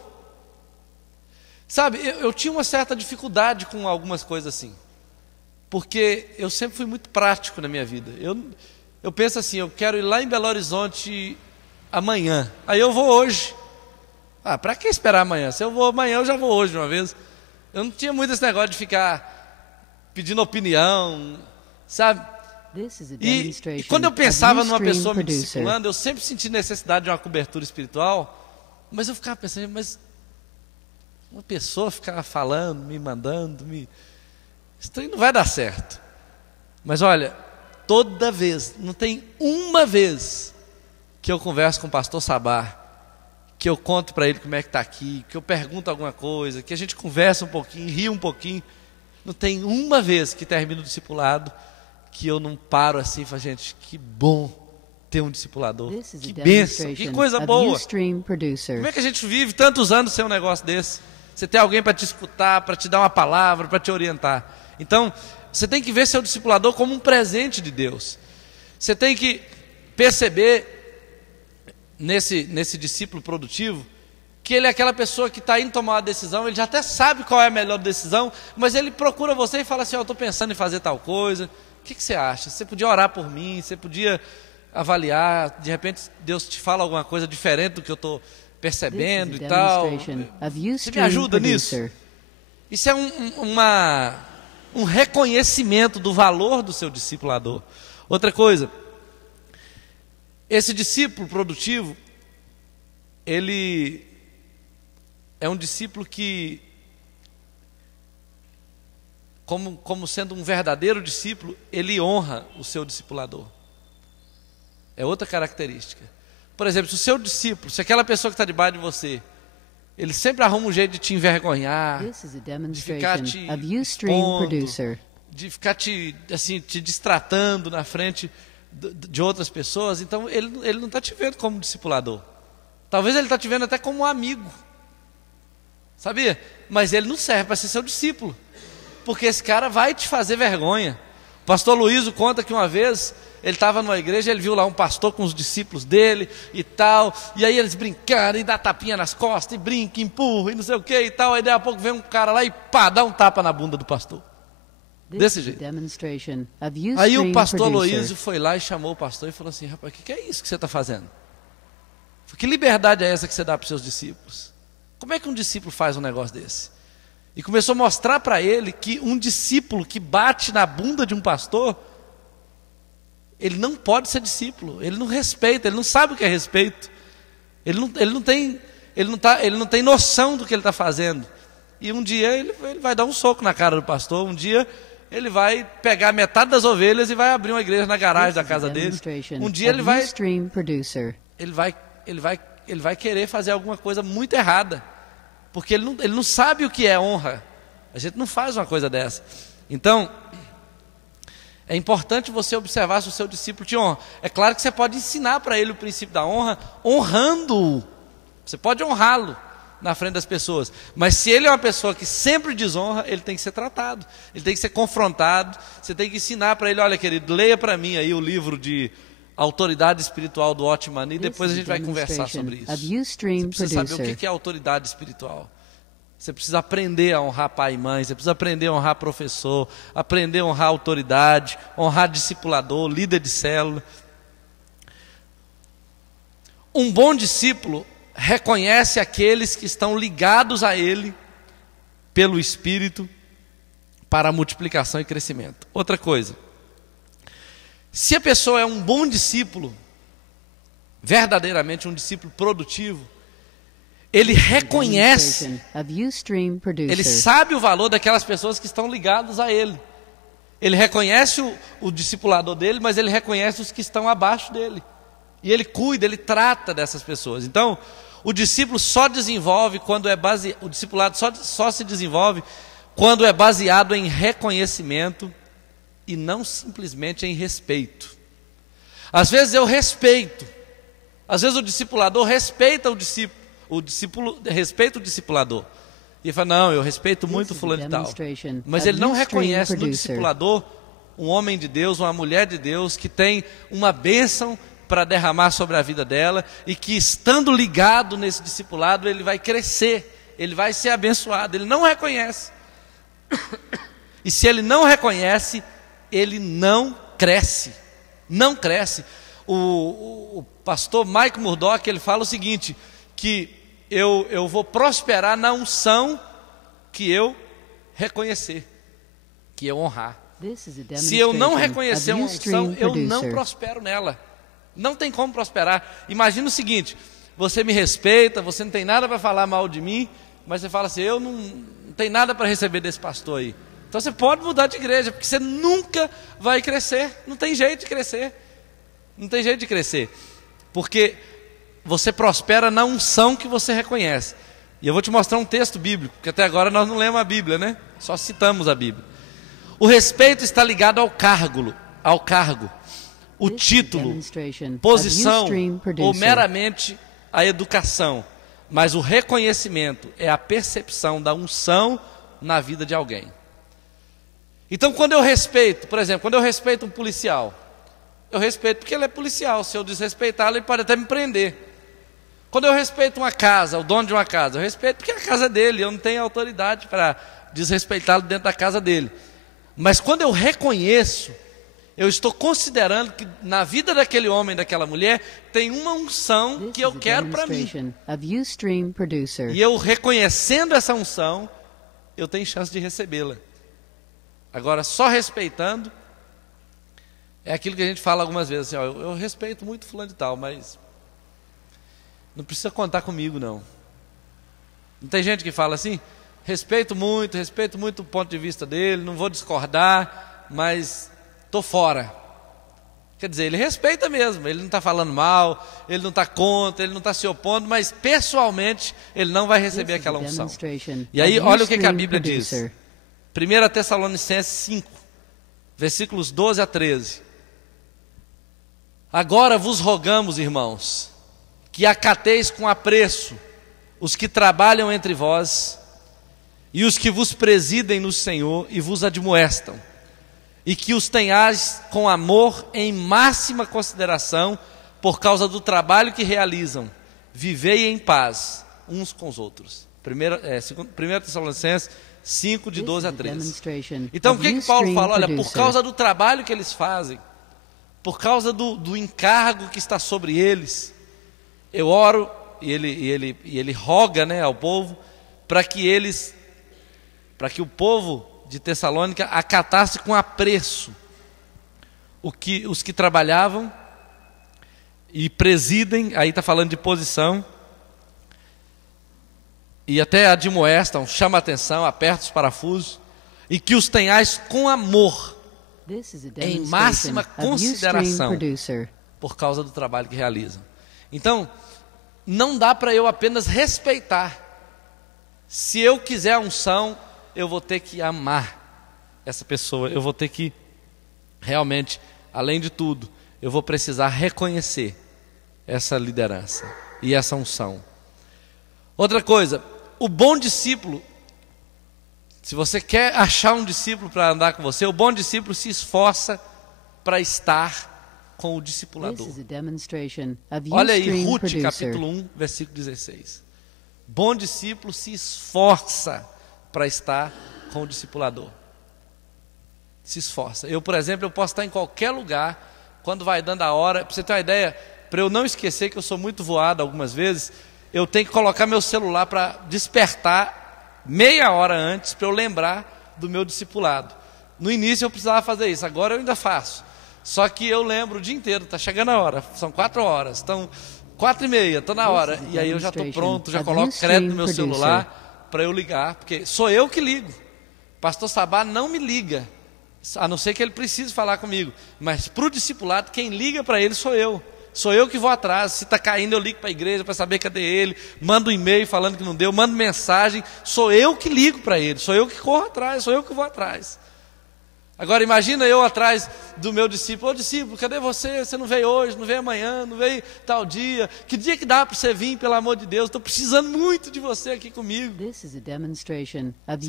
Sabe, eu tinha uma certa dificuldade com algumas coisas assim, porque eu sempre fui muito prático na minha vida. Eu penso assim, eu quero ir lá em Belo Horizonte amanhã, aí eu vou hoje. Para que esperar amanhã? Se eu vou amanhã, eu já vou hoje de uma vez. Eu não tinha muito esse negócio de ficar pedindo opinião, sabe? E quando eu pensava numa pessoa me discipulando, eu sempre senti necessidade de uma cobertura espiritual, mas eu ficava pensando, mas uma pessoa ficava falando, me mandando, isso aí não vai dar certo. Mas olha, toda vez, não tem uma vez que eu converso com o pastor Sabá, que eu conto para ele como é que está aqui, que eu pergunto alguma coisa, que a gente conversa um pouquinho, ri um pouquinho, não tem uma vez que termino o discipulado que eu não paro assim e falo, gente, que bom ter um discipulador, que bênção, que coisa boa. Como é que a gente vive tantos anos sem um negócio desse? Você tem alguém para te escutar, para te dar uma palavra, para te orientar. Então, você tem que ver seu discipulador como um presente de Deus. Você tem que perceber nesse discípulo produtivo que ele é aquela pessoa que está indo tomar uma decisão, ele já até sabe qual é a melhor decisão, mas ele procura você e fala assim, eu estou pensando em fazer tal coisa, o que você acha? Você podia orar por mim, você podia avaliar, de repente Deus te fala alguma coisa diferente do que eu estou percebendo e tal. Você me ajuda nisso? Isso é um reconhecimento do valor do seu discipulador. Outra coisa, esse discípulo produtivo, ele é um discípulo que, como sendo um verdadeiro discípulo, ele honra o seu discipulador. É outra característica. Por exemplo, se o seu discípulo, se aquela pessoa que está debaixo de você, ele sempre arruma um jeito de te envergonhar, de ficar te expondo, de ficar te distratando na frente de outras pessoas, então ele não está te vendo como discipulador. Talvez ele está te vendo até como um amigo, sabia? Mas ele não serve para ser seu discípulo, porque esse cara vai te fazer vergonha. O pastor Luísio conta que uma vez ele estava numa igreja, ele viu lá um pastor com os discípulos dele e tal, e aí eles brincaram, e dá tapinha nas costas, e brinca, empurra, e não sei o que e tal, aí daí a pouco vem um cara lá e pá, dá um tapa na bunda do pastor. Desse jeito. Aí o pastor Luísio foi lá e chamou o pastor e falou assim, rapaz, o que é isso que você está fazendo? Que liberdade é essa que você dá para os seus discípulos? Como é que um discípulo faz um negócio desse? E começou a mostrar para ele que um discípulo que bate na bunda de um pastor, ele não pode ser discípulo, ele não respeita, ele não sabe o que é respeito, ele não tem noção do que ele está fazendo. E um dia ele vai dar um soco na cara do pastor, um dia ele vai pegar metade das ovelhas e vai abrir uma igreja na garagem da casa dele. Um dia ele vai querer fazer alguma coisa muito errada, porque ele não sabe o que é honra. A gente não faz uma coisa dessa. Então, é importante você observar se o seu discípulo te honra. É claro que você pode ensinar para ele o princípio da honra, honrando-o. Você pode honrá-lo na frente das pessoas. Mas se ele é uma pessoa que sempre desonra, ele tem que ser tratado. Ele tem que ser confrontado. Você tem que ensinar para ele, olha querido, leia para mim aí o livro de autoridade espiritual do Otmani, e depois a gente vai conversar sobre isso. Você precisa saber o que é autoridade espiritual. Você precisa aprender a honrar pai e mãe, você precisa aprender a honrar professor, aprender a honrar autoridade, honrar discipulador, líder de célula. Um bom discípulo reconhece aqueles que estão ligados a ele pelo Espírito para a multiplicação e crescimento. Outra coisa, se a pessoa é um bom discípulo, verdadeiramente um discípulo produtivo, ele reconhece, ele sabe o valor daquelas pessoas que estão ligadas a ele. Ele reconhece o discipulador dele, mas ele reconhece os que estão abaixo dele. E ele cuida, ele trata dessas pessoas. Então, o discípulo só desenvolve quando é baseado, o discipulado só se desenvolve quando é baseado em reconhecimento e não simplesmente em respeito. Às vezes eu respeito, às vezes o discipulador respeita o discípulo respeita o discipulador. E ele fala, não, eu respeito muito fulano e tal. Mas ele não reconhece no discipulador um homem de Deus, uma mulher de Deus, que tem uma bênção para derramar sobre a vida dela, e que estando ligado nesse discipulado, ele vai crescer, ele vai ser abençoado. Ele não reconhece. E se ele não reconhece, ele não cresce. Não cresce. O pastor Mike Murdock, ele fala o seguinte, que eu vou prosperar na unção que eu reconhecer, que eu honrar. Se eu não reconhecer uma unção, eu não prospero nela. Não tem como prosperar. Imagina o seguinte: você me respeita, você não tem nada para falar mal de mim, mas você fala assim, eu não tenho nada para receber desse pastor aí. Então você pode mudar de igreja, porque você nunca vai crescer. Não tem jeito de crescer. Não tem jeito de crescer. Porque você prospera na unção que você reconhece. E eu vou te mostrar um texto bíblico, porque até agora nós não lemos a Bíblia, né? Só citamos a Bíblia. O respeito está ligado ao cargo, o título, posição ou meramente a educação. Mas o reconhecimento é a percepção da unção na vida de alguém. Então, quando eu respeito, por exemplo, quando eu respeito um policial, eu respeito porque ele é policial. Se eu desrespeitá-lo, ele pode até me prender. Quando eu respeito uma casa, o dono de uma casa, eu respeito porque é a casa dele, eu não tenho autoridade para desrespeitá-lo dentro da casa dele. Mas quando eu reconheço, eu estou considerando que na vida daquele homem, daquela mulher, tem uma unção que eu quero para mim. E eu reconhecendo essa unção, eu tenho chance de recebê-la. Agora, só respeitando, é aquilo que a gente fala algumas vezes, assim, ó, eu respeito muito fulano de tal, mas não precisa contar comigo, não. Não tem gente que fala assim? Respeito muito o ponto de vista dele, não vou discordar, mas estou fora. Quer dizer, ele respeita mesmo, ele não está falando mal, ele não está contra, ele não está se opondo, mas pessoalmente ele não vai receber aquela unção. E aí, olha o que a Bíblia diz. 1 Tessalonicenses 5, versículos 12 a 13. Agora vos rogamos, irmãos, que acateis com apreço os que trabalham entre vós e os que vos presidem no Senhor e vos admoestam, e que os tenhais com amor em máxima consideração por causa do trabalho que realizam. Vivei em paz uns com os outros. 1 Tessalonicenses 5, de 12 a 13. Então o que Paulo fala? Olha, por causa do trabalho que eles fazem, por causa do encargo que está sobre eles, eu oro e ele roga, né, ao povo para que o povo de Tessalônica acatasse com apreço os que trabalhavam e presidem, aí está falando de posição, e até admoestam, chama a atenção, aperta os parafusos, e que os tenhais com amor, em máxima consideração, por causa do trabalho que realizam. Então, não dá para eu apenas respeitar. Se eu quiser a unção, eu vou ter que amar essa pessoa, eu vou ter que realmente, além de tudo, eu vou precisar reconhecer essa liderança e essa unção. Outra coisa, o bom discípulo, se você quer achar um discípulo para andar com você, o bom discípulo se esforça para estar com o discipulador. Olha aí, Ruth, capítulo 1, versículo 16. Bom discípulo se esforça para estar com o discipulador. Se esforça. Eu, por exemplo, eu posso estar em qualquer lugar, quando vai dando a hora, para você ter uma ideia, para eu não esquecer que eu sou muito voado algumas vezes, eu tenho que colocar meu celular para despertar meia hora antes, para eu lembrar do meu discipulado. No início eu precisava fazer isso, agora eu ainda faço. Só que eu lembro o dia inteiro, está chegando a hora, são 4 horas, então 4:30, estou na hora. E aí eu já estou pronto, já coloco crédito no meu celular para eu ligar, porque sou eu que ligo. Pastor Sabá não me liga, a não ser que ele precise falar comigo. Mas para o discipulado, quem liga para ele sou eu. Sou eu que vou atrás. Se está caindo, eu ligo para a igreja para saber cadê ele. Mando um e-mail falando que não deu, mando mensagem. Sou eu que ligo para ele, sou eu que corro atrás, sou eu que vou atrás. Agora imagina eu atrás do meu discípulo. Ô discípulo, cadê você? Você não veio hoje, não veio amanhã, não veio tal dia. Que dia que dá para você vir, pelo amor de Deus? Estou precisando muito de você aqui comigo. Você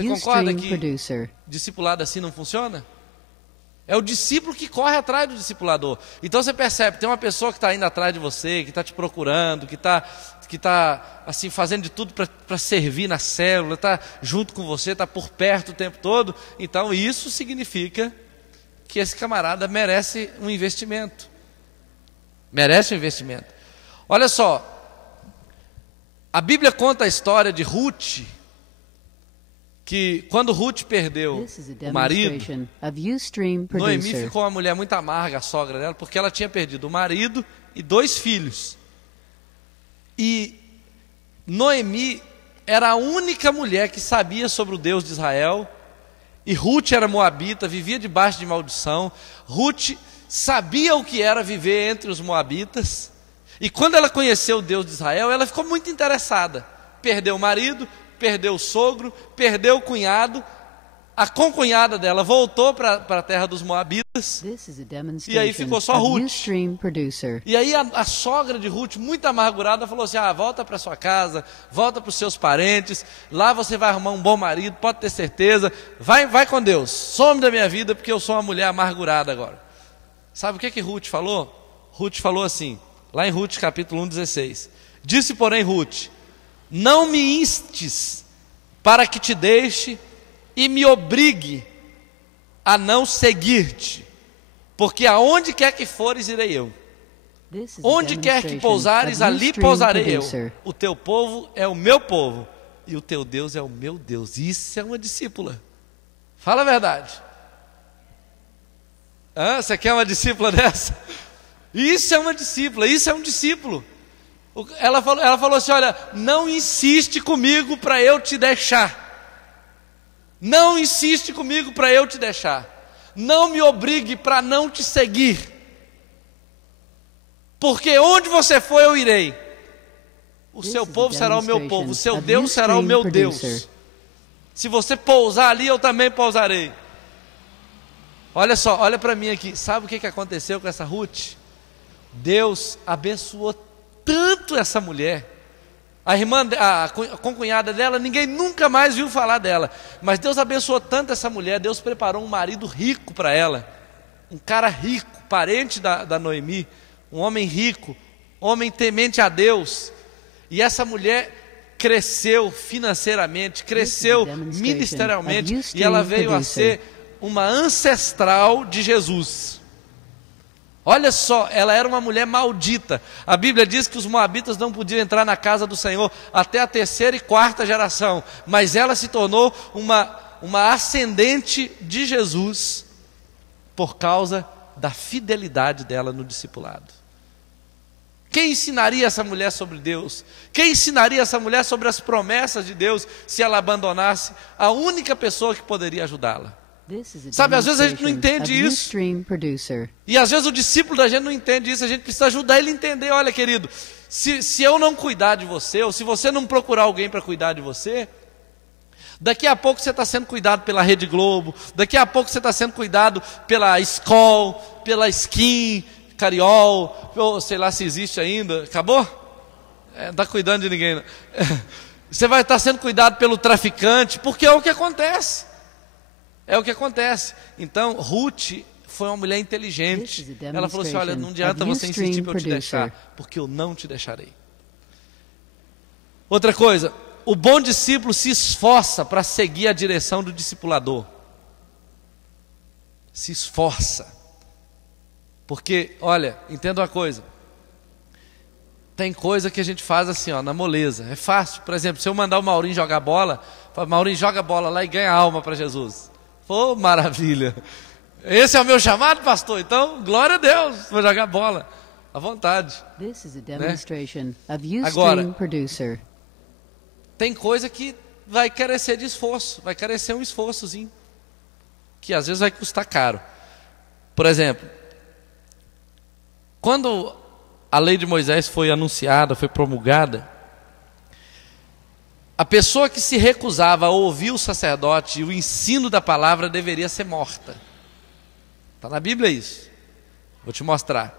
concorda que discipulado assim não funciona? É o discípulo que corre atrás do discipulador. Então você percebe, tem uma pessoa que está indo atrás de você, que está te procurando, que está assim, fazendo de tudo para servir na célula, está junto com você, está por perto o tempo todo. Então isso significa que esse camarada merece um investimento. Merece um investimento. Olha só, A Bíblia conta a história de Ruth, que quando Ruth perdeu o marido, Noemi ficou uma mulher muito amarga, a sogra dela, porque ela tinha perdido o marido e 2 filhos. E Noemi era a única mulher que sabia sobre o Deus de Israel, e Ruth era moabita, vivia debaixo de maldição. Ruth sabia o que era viver entre os moabitas, e quando ela conheceu o Deus de Israel, ela ficou muito interessada. Perdeu o marido, perdeu o sogro, perdeu o cunhado, a concunhada dela voltou para a terra dos moabitas, e aí ficou só Ruth. E aí a sogra de Ruth, muito amargurada, falou assim: volta para sua casa, volta para os seus parentes, lá você vai arrumar um bom marido, pode ter certeza, vai com Deus, some da minha vida, porque eu sou uma mulher amargurada agora. Sabe o que Ruth falou? Ruth falou assim, lá em Ruth capítulo 1:16, disse porém Ruth: não me instes para que te deixe e me obrigue a não seguir-te, porque aonde quer que fores, irei eu. Onde quer que pousares, ali pousarei eu. O teu povo é o meu povo, e o teu Deus é o meu Deus. Isso é uma discípula. Fala a verdade. Você quer uma discípula dessa? Isso é uma discípula, isso é um discípulo. Ela falou assim: olha, não insiste comigo para eu te deixar. Não insiste comigo para eu te deixar. Não me obrigue para não te seguir. Porque onde você for eu irei. O seu povo será o meu povo, o seu Deus será o meu Deus. Se você pousar ali, eu também pousarei. Olha só, olha para mim aqui. Sabe o que aconteceu com essa Ruth? Deus abençoou tanto essa mulher. A concunhada dela, ninguém nunca mais viu falar dela. Mas Deus abençoou tanto essa mulher. Deus preparou um marido rico para ela. Um cara rico, parente da Noemi. Um homem rico, homem temente a Deus. E essa mulher cresceu financeiramente, cresceu ministerialmente. E ela veio a ser uma ancestral de Jesus. Olha só, ela era uma mulher maldita. A Bíblia diz que os moabitas não podiam entrar na casa do Senhor até a 3ª e 4ª geração. Mas ela se tornou uma ascendente de Jesus por causa da fidelidade dela no discipulado. Quem ensinaria essa mulher sobre Deus? Quem ensinaria essa mulher sobre as promessas de Deus se ela abandonasse a única pessoa que poderia ajudá-la? Sabe, às vezes a gente não entende isso. E às vezes o discípulo da gente não entende isso. A gente precisa ajudar ele a entender. Olha, querido, se eu não cuidar de você, ou se você não procurar alguém para cuidar de você, daqui a pouco você está sendo cuidado pela Rede Globo, daqui a pouco você está sendo cuidado pela Skol, pela Skin, Cariol, ou sei lá se existe ainda. Acabou? Não está cuidando de ninguém, não. Você vai estar sendo cuidado pelo traficante, porque é o que acontece. É o que acontece. Então, Ruth foi uma mulher inteligente. Ela falou assim: olha, não adianta você insistir para eu te deixar, porque eu não te deixarei. Outra coisa, o bom discípulo se esforça para seguir a direção do discipulador. Se esforça. Porque, olha, entenda uma coisa. Tem coisa que a gente faz assim, na moleza. É fácil. Por exemplo, se eu mandar o Maurinho jogar bola, falo: Maurinho, joga a bola lá e ganha alma para Jesus. Pô, maravilha. Esse é o meu chamado, pastor? Então, glória a Deus, vou jogar bola à vontade. Agora, tem coisa que vai carecer de esforço, vai carecer um esforçozinho, que às vezes vai custar caro. Por exemplo, quando a lei de Moisés foi anunciada, foi promulgada, a pessoa que se recusava a ouvir o sacerdote e o ensino da palavra deveria ser morta. Está na Bíblia isso. Vou te mostrar.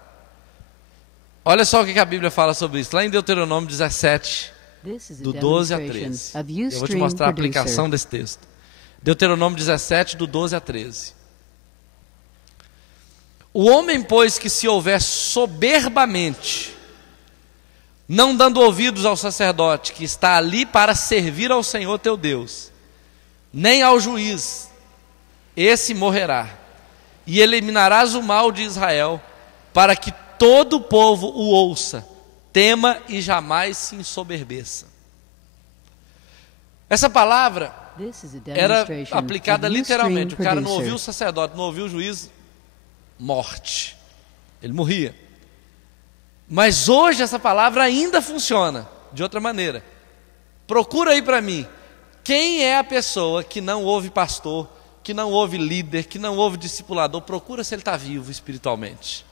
Olha só o que a Bíblia fala sobre isso. Lá em Deuteronômio 17, do 12 a 13. Eu vou te mostrar a aplicação desse texto. Deuteronômio 17, do 12 a 13. O homem, pois, que se houver soberbamente, não dando ouvidos ao sacerdote que está ali para servir ao Senhor teu Deus, nem ao juiz, esse morrerá. E eliminarás o mal de Israel, para que todo o povo o ouça, tema e jamais se ensoberbeça. Essa palavra era aplicada literalmente. O cara não ouviu o sacerdote, não ouviu o juiz, morte. Ele morria. Mas hoje essa palavra ainda funciona de outra maneira. Procura aí para mim, quem é a pessoa que não ouve pastor, que não ouve líder, que não ouve discipulador? Procura se ele está vivo espiritualmente.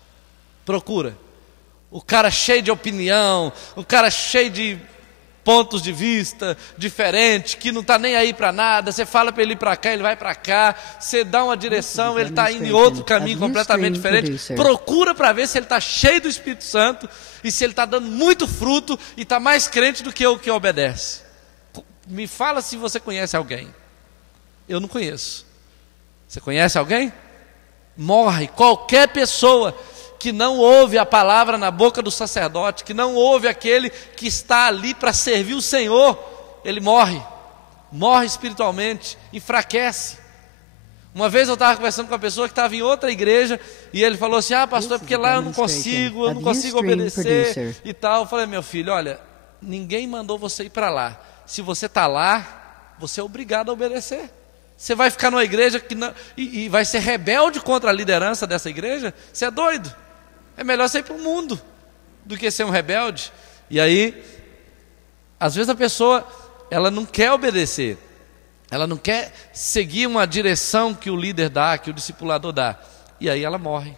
Procura. O cara cheio de opinião, o cara cheio de pontos de vista diferentes, que não está nem aí para nada. Você fala para ele ir para cá, ele vai para cá. Você dá uma direção, ele está indo em outro caminho completamente diferente. Procura para ver se ele está cheio do Espírito Santo e se ele está dando muito fruto e está mais crente do que o que obedece. Me fala se você conhece alguém. Eu não conheço. Você conhece alguém? Morre qualquer pessoa que não ouve a palavra na boca do sacerdote, que não ouve aquele que está ali para servir o Senhor, ele morre espiritualmente, enfraquece. Uma vez eu estava conversando com uma pessoa que estava em outra igreja, e ele falou assim, pastor, porque lá eu não consigo obedecer e tal. Eu falei, meu filho, olha, ninguém mandou você ir para lá. Se você está lá, você é obrigado a obedecer. Você vai ficar numa igreja que não, e vai ser rebelde contra a liderança dessa igreja? Você é doido? É melhor você ir para o mundo do que ser um rebelde. E aí, às vezes a pessoa, ela não quer obedecer, ela não quer seguir uma direção que o líder dá, que o discipulador dá, e aí ela morre.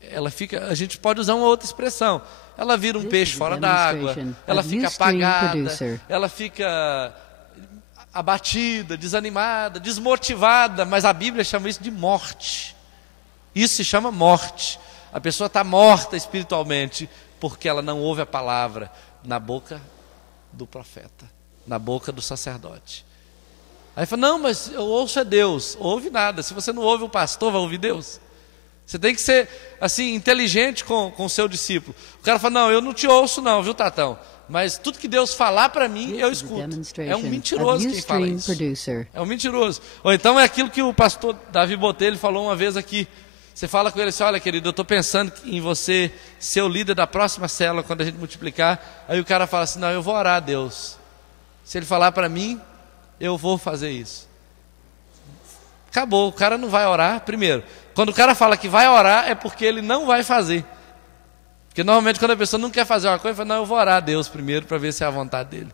Ela fica, a gente pode usar uma outra expressão, ela vira um peixe fora d'água, ela fica apagada, ela fica abatida, desanimada, desmotivada, mas a Bíblia chama isso de morte. Isso se chama morte. A pessoa está morta espiritualmente porque ela não ouve a palavra na boca do profeta, na boca do sacerdote. Aí fala, não, mas eu ouço é Deus. Ouve nada. Se você não ouve o pastor, vai ouvir Deus. Você tem que ser assim, inteligente com o seu discípulo. O cara fala, não, eu não te ouço não, viu, Tatão? Mas tudo que Deus falar para mim, eu escuto. É um mentiroso quem fala isso. É um mentiroso. Ou então é aquilo que o pastor Davi Botelho falou uma vez aqui. Você fala com ele assim, olha querido, eu estou pensando em você ser o líder da próxima célula quando a gente multiplicar. Aí o cara fala assim, não, eu vou orar a Deus. Se ele falar para mim, eu vou fazer isso. Acabou, o cara não vai orar. Primeiro, quando o cara fala que vai orar, é porque ele não vai fazer. Porque normalmente quando a pessoa não quer fazer uma coisa, fala, não, eu vou orar a Deus primeiro para ver se é a vontade dele.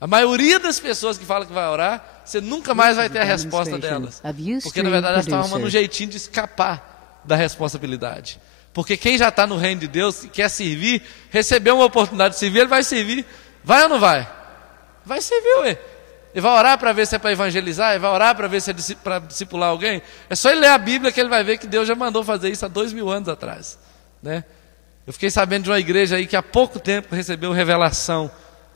A maioria das pessoas que falam que vai orar, você nunca mais vai ter a resposta delas. Porque na verdade elas estão arrumando um jeitinho de escapar da responsabilidade. Porque quem já está no reino de Deus e quer servir, recebeu uma oportunidade de servir, ele vai servir. Vai ou não vai? Vai servir, ué. Ele vai orar para ver se é para evangelizar, ele vai orar para ver se é para discipular alguém. É só ele ler a Bíblia que ele vai ver que Deus já mandou fazer isso há 2000 anos atrás, né? Eu fiquei sabendo de uma igreja aí que há pouco tempo recebeu revelação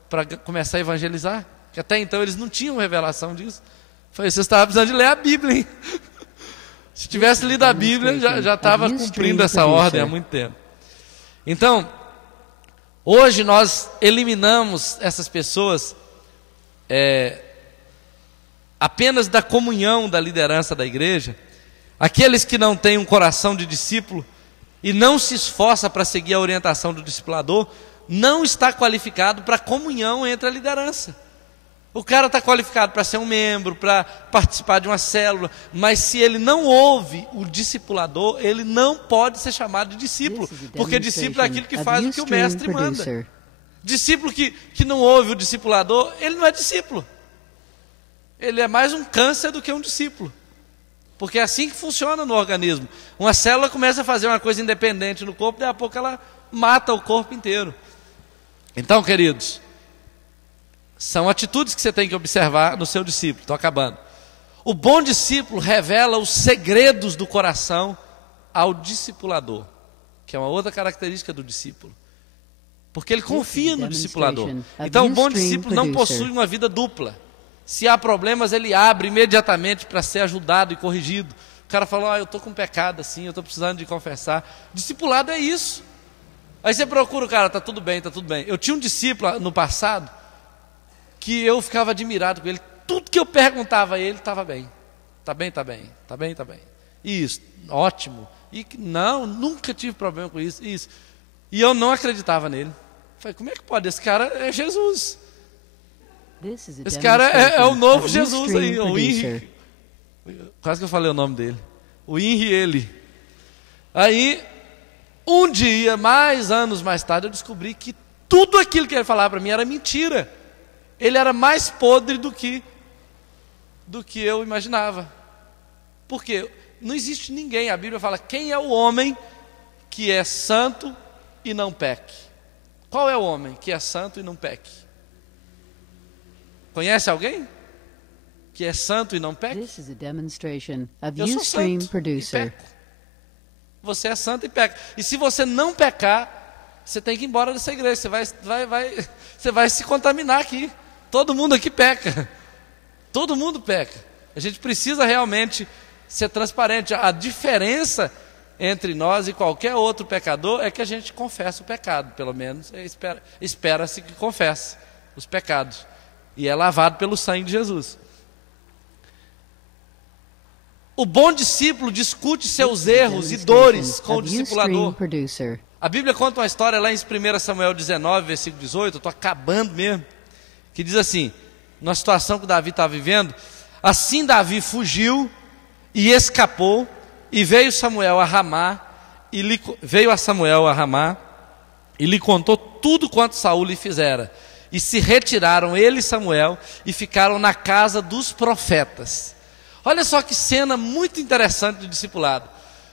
para começar a evangelizar, que até então eles não tinham revelação disso. Falei, vocês estavam precisando de ler a Bíblia, hein? Se tivesse lido a Bíblia, já estava cumprindo essa ordem há muito tempo. Então, hoje nós eliminamos essas pessoas apenas da comunhão da liderança da igreja. Aqueles que não têm um coração de discípulo e não se esforça para seguir a orientação do discipulador, não está qualificado para a comunhão entre a liderança. O cara está qualificado para ser um membro, para participar de uma célula, mas se ele não ouve o discipulador, ele não pode ser chamado de discípulo, porque discípulo é aquilo que faz o que o mestre manda. Discípulo que não ouve o discipulador, ele não é discípulo. Ele é mais um câncer do que um discípulo. Porque é assim que funciona no organismo. Uma célula começa a fazer uma coisa independente no corpo, daí a pouco ela mata o corpo inteiro. Então, queridos, são atitudes que você tem que observar no seu discípulo. Estou acabando. O bom discípulo revela os segredos do coração ao discipulador, que é uma outra característica do discípulo. Porque ele confia no discipulador. Então, o bom discípulo não possui uma vida dupla. Se há problemas, ele abre imediatamente para ser ajudado e corrigido. O cara fala, eu estou com pecado assim, eu estou precisando de confessar. Discipulado é isso. Aí você procura o cara, está tudo bem, está tudo bem. Eu tinha um discípulo no passado que eu ficava admirado com ele. Tudo que eu perguntava a ele, estava bem. Está bem, está bem, está bem, está bem. Isso, ótimo. E não, nunca tive problema com isso. E eu não acreditava nele. Falei, como é que pode? Esse cara é Jesus. Esse cara é o novo Jesus aí, o Henry. Quase que eu falei o nome dele. O Henry, ele. Aí, um dia, anos mais tarde, eu descobri que tudo aquilo que ele falava para mim era mentira. Ele era mais podre do que eu imaginava. Por quê? Não existe ninguém, a Bíblia fala, quem é o homem que é santo e não peque? Qual é o homem que é santo e não peque? Conhece alguém que é santo e não peque? This is a demonstration of Eu sou santo producer. e peco. Você é santo e peca. E se você não pecar, você tem que ir embora dessa igreja. Você vai se contaminar aqui. Todo mundo aqui peca. Todo mundo peca. A gente precisa realmente ser transparente. A diferença entre nós e qualquer outro pecador é que a gente confessa o pecado. Pelo menos espera-se que confesse os pecados. E é lavado pelo sangue de Jesus. O bom discípulo discute seus erros e dores com o discipulador. A Bíblia conta uma história lá em 1 Samuel 19, versículo 18, eu estou acabando mesmo, que diz assim, numa situação que Davi estava vivendo, assim Davi fugiu e escapou, e veio a Samuel a Ramá, e lhe contou tudo quanto Saul lhe fizera. E se retiraram ele e Samuel, e ficaram na casa dos profetas. Olha só que cena muito interessante do discipulado.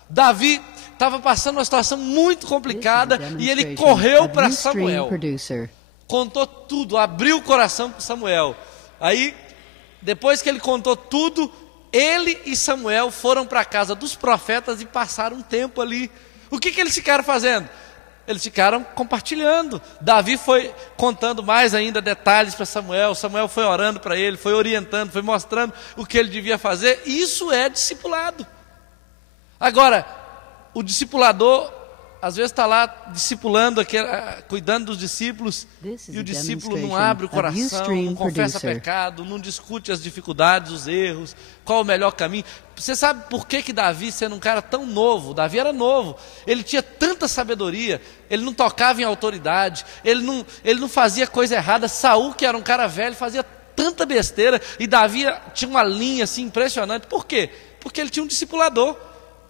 Davi estava passando uma situação muito complicada e ele correu para Samuel. Contou tudo, abriu o coração para Samuel. Aí, depois que ele contou tudo, ele e Samuel foram para a casa dos profetas e passaram um tempo ali. O que eles ficaram fazendo? Eles ficaram compartilhando. Davi foi contando mais ainda detalhes para Samuel. Samuel foi orando para ele, foi orientando, foi mostrando o que ele devia fazer. Isso é discipulado. Agora, o discipulador, às vezes está lá discipulando, cuidando dos discípulos, e o discípulo não abre o coração, não confessa pecado, não discute as dificuldades, os erros, qual o melhor caminho. Você sabe por que Davi, sendo um cara tão novo, Davi era novo, ele tinha tanta sabedoria, ele não tocava em autoridade, ele não fazia coisa errada. Saul, que era um cara velho, fazia tanta besteira, e Davi tinha uma linha assim impressionante. Por quê? Porque ele tinha um discipulador.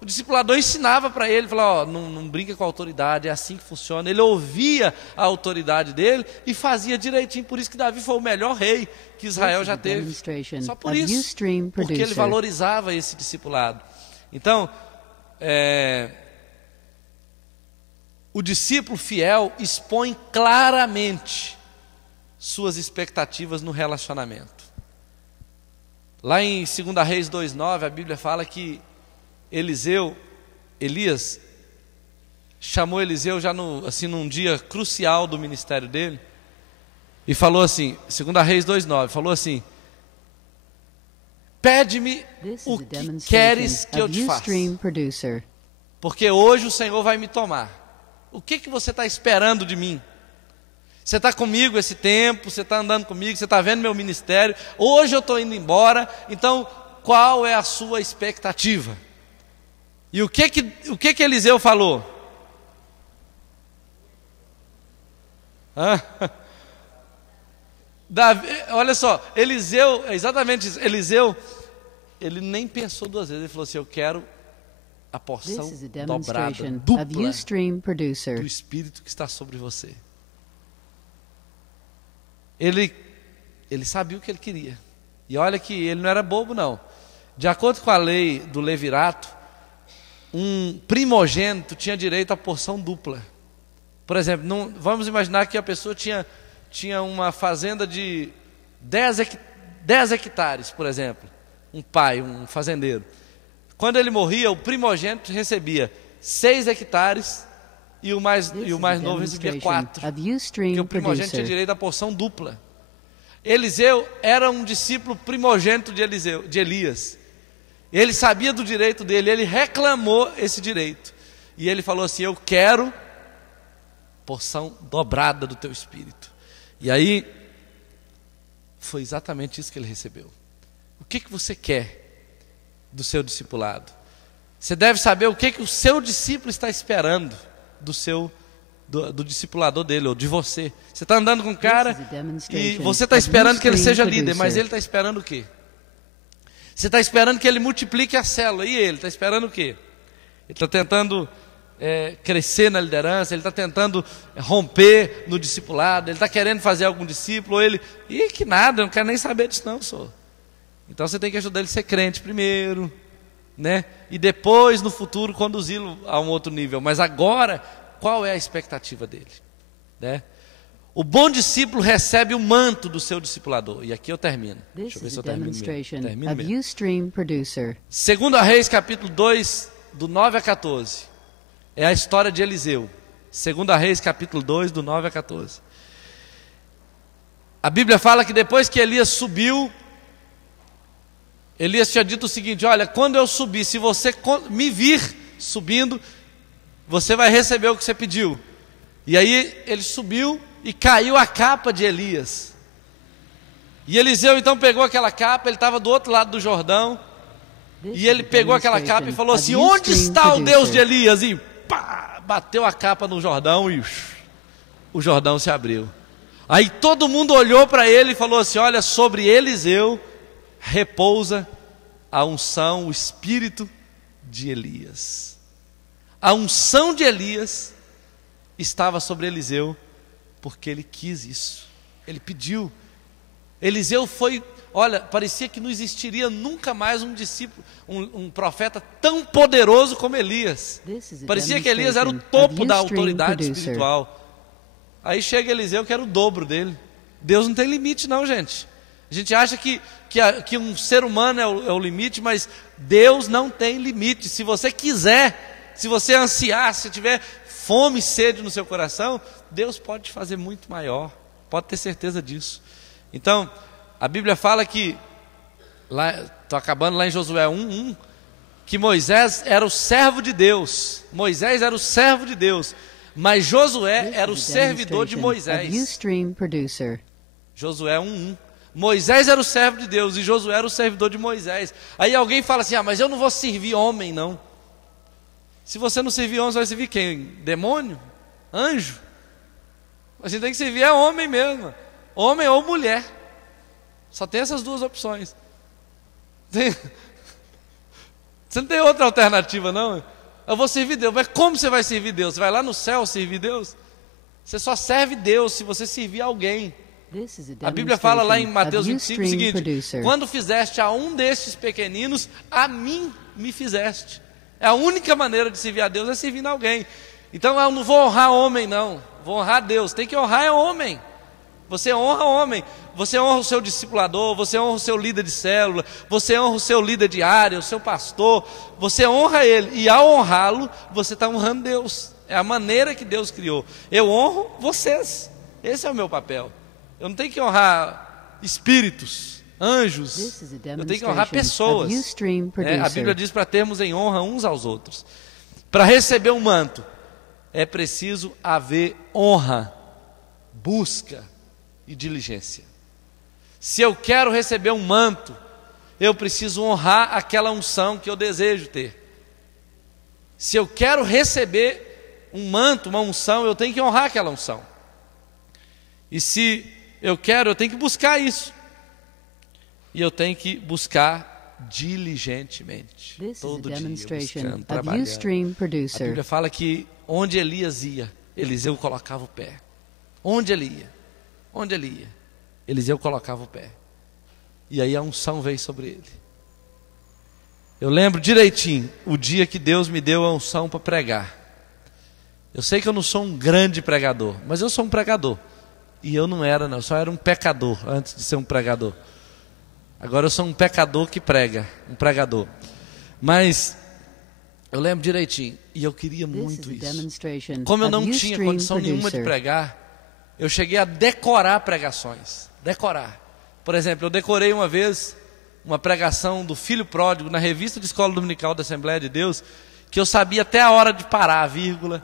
O discipulador ensinava para ele, falava, não brinca com a autoridade, é assim que funciona. Ele ouvia a autoridade dele e fazia direitinho. Por isso que Davi foi o melhor rei que Israel já teve. Só por isso, porque ele valorizava esse discipulado. Então, o discípulo fiel expõe claramente suas expectativas no relacionamento. Lá em 2 Reis 2:9, a Bíblia fala que Elias chamou Eliseu já num dia crucial do ministério dele e falou assim, 2 Reis 2:9, falou assim: pede-me o que queres que eu te faça, porque hoje o Senhor vai me tomar. O que você está esperando de mim? Você está comigo esse tempo, você está andando comigo, você está vendo meu ministério, hoje eu estou indo embora, então qual é a sua expectativa? E o que Eliseu falou? Davi, olha só, Eliseu, exatamente isso, Eliseu, ele nem pensou duas vezes, ele falou assim: eu quero a porção dobrada, dupla do Espírito que está sobre você. Ele sabia o que ele queria, e olha que ele não era bobo não. De acordo com a lei do levirato, um primogênito tinha direito à porção dupla. Por exemplo, vamos imaginar que a pessoa tinha uma fazenda de 10 hectares, por exemplo. Um pai, um fazendeiro. Quando ele morria, o primogênito recebia 6 hectares e o mais novo recebia 4. Porque o primogênito tinha direito à porção dupla. Eliseu era um discípulo primogênito de Elias. Ele sabia do direito dele, ele reclamou esse direito. E ele falou assim: eu quero porção dobrada do teu espírito. E aí, foi exatamente isso que ele recebeu. O que você quer do seu discipulado? Você deve saber o que o seu discípulo está esperando do seu do discipulador dele, ou de você. Você está andando com um cara e você está esperando que ele seja líder, mas ele está esperando o quê? Você está esperando que ele multiplique a célula, e ele está esperando o quê? Ele está tentando crescer na liderança, ele está tentando romper no discipulado, ele está querendo fazer algum discípulo, ou ele, que nada, eu não quero nem saber disso não, senhor. Então você tem que ajudar ele a ser crente primeiro, né? E depois, no futuro, conduzi-lo a um outro nível. Mas agora, qual é a expectativa dele? Né? O bom discípulo recebe o manto do seu discipulador. E aqui eu termino. Deixa eu ver se eu termino mesmo. 2 Reis, capítulo 2, do 9 a 14. É a história de Eliseu. 2 Reis, capítulo 2, do 9 a 14. A Bíblia fala que depois que Elias subiu, Elias tinha dito o seguinte: olha, quando eu subir, se você me vir subindo, você vai receber o que você pediu. E aí ele subiu e caiu a capa de Elias. E Eliseu então pegou aquela capa, ele estava do outro lado do Jordão, e ele pegou aquela capa e falou assim: onde está o Deus de Elias? E pá, bateu a capa no Jordão e o Jordão se abriu. Aí todo mundo olhou para ele e falou assim: olha, sobre Eliseu repousa a unção, o espírito de Elias. A unção de Elias estava sobre Eliseu, porque ele quis isso, ele pediu. Eliseu foi, olha, parecia que não existiria nunca mais um discípulo, um profeta tão poderoso como Elias. Parecia que Elias era o topo da autoridade espiritual. Aí chega Eliseu, que era o dobro dele. Deus não tem limite não, gente. A gente acha que um ser humano é o limite, mas Deus não tem limite. Se você quiser, se você ansiar, se tiver fome e sede no seu coração, Deus pode te fazer muito maior, pode ter certeza disso. Então, a Bíblia fala que, estou acabando lá em Josué 1:1, que Moisés era o servo de Deus. Moisés era o servo de Deus, mas Josué era o servidor de Moisés. Josué 1:1. Moisés era o servo de Deus e Josué era o servidor de Moisés. Aí alguém fala assim: mas eu não vou servir homem não. Se você não servir homem, você vai servir quem? Demônio? Anjo? A gente tem que servir homem mesmo. Homem ou mulher. Só tem essas duas opções. Você não tem outra alternativa não. Eu vou servir Deus. Mas como você vai servir Deus? Você vai lá no céu servir Deus? Você só serve Deus se você servir alguém. A Bíblia fala lá em Mateus 25 o seguinte: quando fizeste a um destes pequeninos, a mim me fizeste. É a única maneira de servir a Deus, é servindo alguém. Então eu não vou honrar homem não, vou honrar Deus. Tem que honrar homem. Você honra homem, você honra o seu discipulador, você honra o seu líder de célula, você honra o seu líder de área, o seu pastor, você honra ele, e ao honrá-lo, você está honrando Deus. É a maneira que Deus criou. Eu honro vocês, esse é o meu papel. Eu não tenho que honrar espíritos, anjos, eu tenho que honrar pessoas. A Bíblia diz para termos em honra uns aos outros. Para receber um manto, é preciso haver honra, busca e diligência. Se eu quero receber um manto, eu preciso honrar aquela unção que eu desejo ter. Se eu quero receber um manto, uma unção, eu tenho que honrar aquela unção. E se eu tenho que buscar isso. E eu tenho que buscar diligentemente. Todo dia, buscando, trabalhando. A Bíblia fala que onde Elias ia, Eliseu colocava o pé. Onde ele ia, Eliseu colocava o pé. E aí a unção veio sobre ele. Eu lembro direitinho o dia que Deus me deu a unção para pregar. Eu sei que eu não sou um grande pregador, mas eu sou um pregador. E eu não era, não, eu só era um pecador antes de ser um pregador. Agora eu sou um pecador que prega, um pregador. Mas eu lembro direitinho, e eu queria muito isso. Como eu não tinha condição nenhuma de pregar, eu cheguei a decorar pregações. Decorar. Por exemplo, eu decorei uma vez uma pregação do Filho Pródigo na revista de Escola Dominical da Assembleia de Deus, que eu sabia até a hora de parar, a vírgula,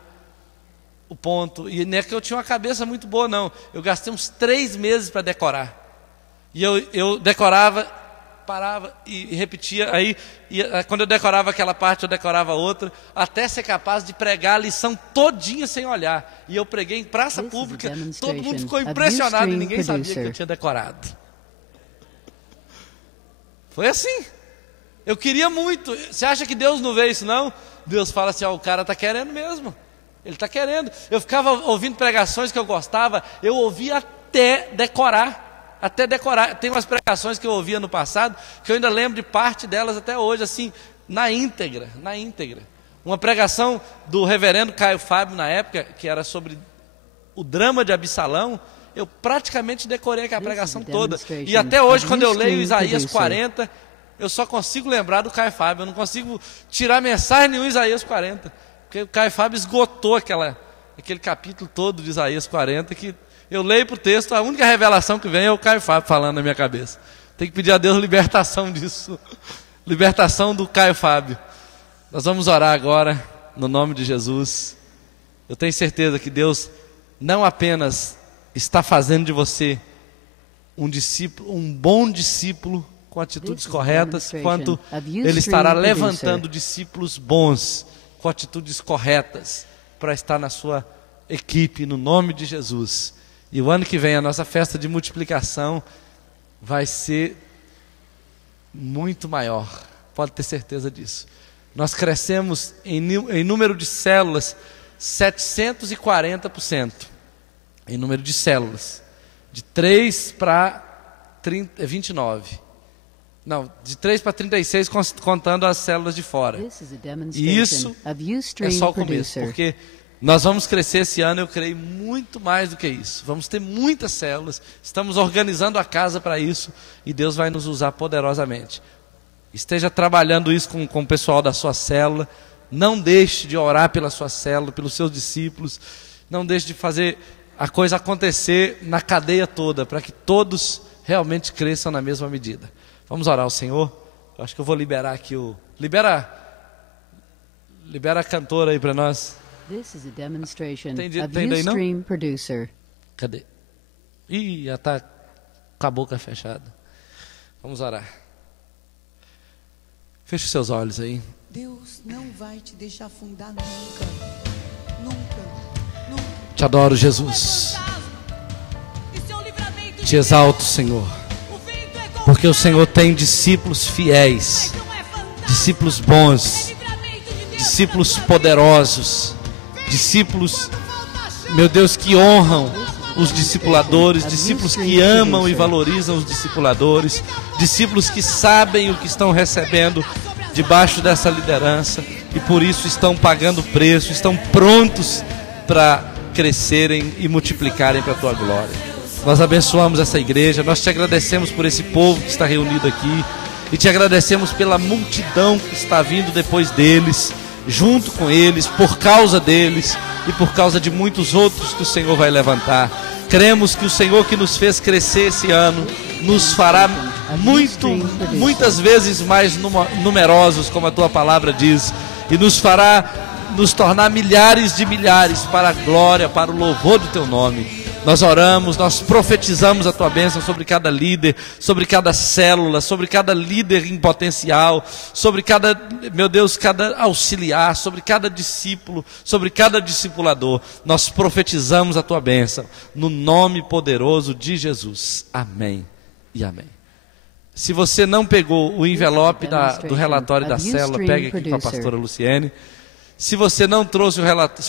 o ponto, e não é que eu tinha uma cabeça muito boa não, eu gastei uns 3 meses para decorar, e eu decorava parava e repetia. Aí, quando eu decorava aquela parte, eu decorava outra, até ser capaz de pregar a lição todinha sem olhar. E eu preguei em praça pública, todo mundo ficou impressionado e ninguém sabia que eu tinha decorado. Foi assim. Eu queria muito. Você acha que Deus não vê isso, não? Deus fala assim, o cara está querendo mesmo. Ele está querendo. Eu ficava ouvindo pregações que eu gostava, eu ouvia até decorar. Até decorar. Tem umas pregações que eu ouvia no passado, que eu ainda lembro de parte delas até hoje, assim, na íntegra. Uma pregação do reverendo Caio Fábio, na época, que era sobre o drama de Absalão, eu praticamente decorei aquela pregação toda. E até hoje, quando eu leio Isaías 40, eu só consigo lembrar do Caio Fábio. Eu não consigo tirar mensagem nenhuma em Isaías 40. Porque o Caio Fábio esgotou aquele capítulo todo de Isaías 40, que eu leio para o texto, a única revelação que vem é o Caio Fábio falando na minha cabeça. Tem que pedir a Deus libertação disso. Libertação do Caio Fábio. Nós vamos orar agora, no nome de Jesus. Eu tenho certeza que Deus não apenas está fazendo de você um discípulo, um bom discípulo, com atitudes corretas, quanto Ele estará levantando discípulos bons, com atitudes corretas, para estar na sua equipe, no nome de Jesus. E o ano que vem a nossa festa de multiplicação vai ser muito maior, pode ter certeza disso. Nós crescemos em número de células 740%, em número de células, de 3 para 29. Não, de 3 para 36, contando as células de fora. E isso é só o começo, porque nós vamos crescer esse ano, eu creio, muito mais do que isso. Vamos ter muitas células, estamos organizando a casa para isso, e Deus vai nos usar poderosamente. Esteja trabalhando isso com o pessoal da sua célula, não deixe de orar pela sua célula, pelos seus discípulos, não deixe de fazer a coisa acontecer na cadeia toda, para que todos realmente cresçam na mesma medida. Vamos orar ao Senhor. Eu acho que eu vou liberar aqui libera a cantora aí para nós. This is a demonstration Tem of daí, não? Ustream Producer. Cadê? Ih, já está com a boca fechada. Vamos orar. Feche seus olhos aí. Deus não vai te deixar afundar nunca. Nunca. Te adoro, Jesus. Te exalto, Senhor. Porque o Senhor tem discípulos fiéis, discípulos bons, discípulos poderosos, discípulos, meu Deus, que honram os discipuladores, discípulos que amam e valorizam os discipuladores, discípulos que sabem o que estão recebendo debaixo dessa liderança e por isso estão pagando preço, estão prontos para crescerem e multiplicarem para a tua glória. Nós abençoamos essa igreja, nós te agradecemos por esse povo que está reunido aqui e te agradecemos pela multidão que está vindo depois deles, junto com eles, por causa deles e por causa de muitos outros que o Senhor vai levantar. Cremos que o Senhor que nos fez crescer esse ano nos fará muitas vezes mais numerosos, como a tua palavra diz, e nos fará nos tornar milhares de milhares para a glória, para o louvor do teu nome. Nós oramos, nós profetizamos a tua bênção sobre cada líder, sobre cada célula, sobre cada líder em potencial, sobre cada, meu Deus, cada auxiliar, sobre cada discípulo, sobre cada discipulador. Nós profetizamos a tua bênção no nome poderoso de Jesus. Amém e amém. Se você não pegou o envelope do relatório da célula, pegue aqui com a pastora Luciene. Se você não trouxe o relatório,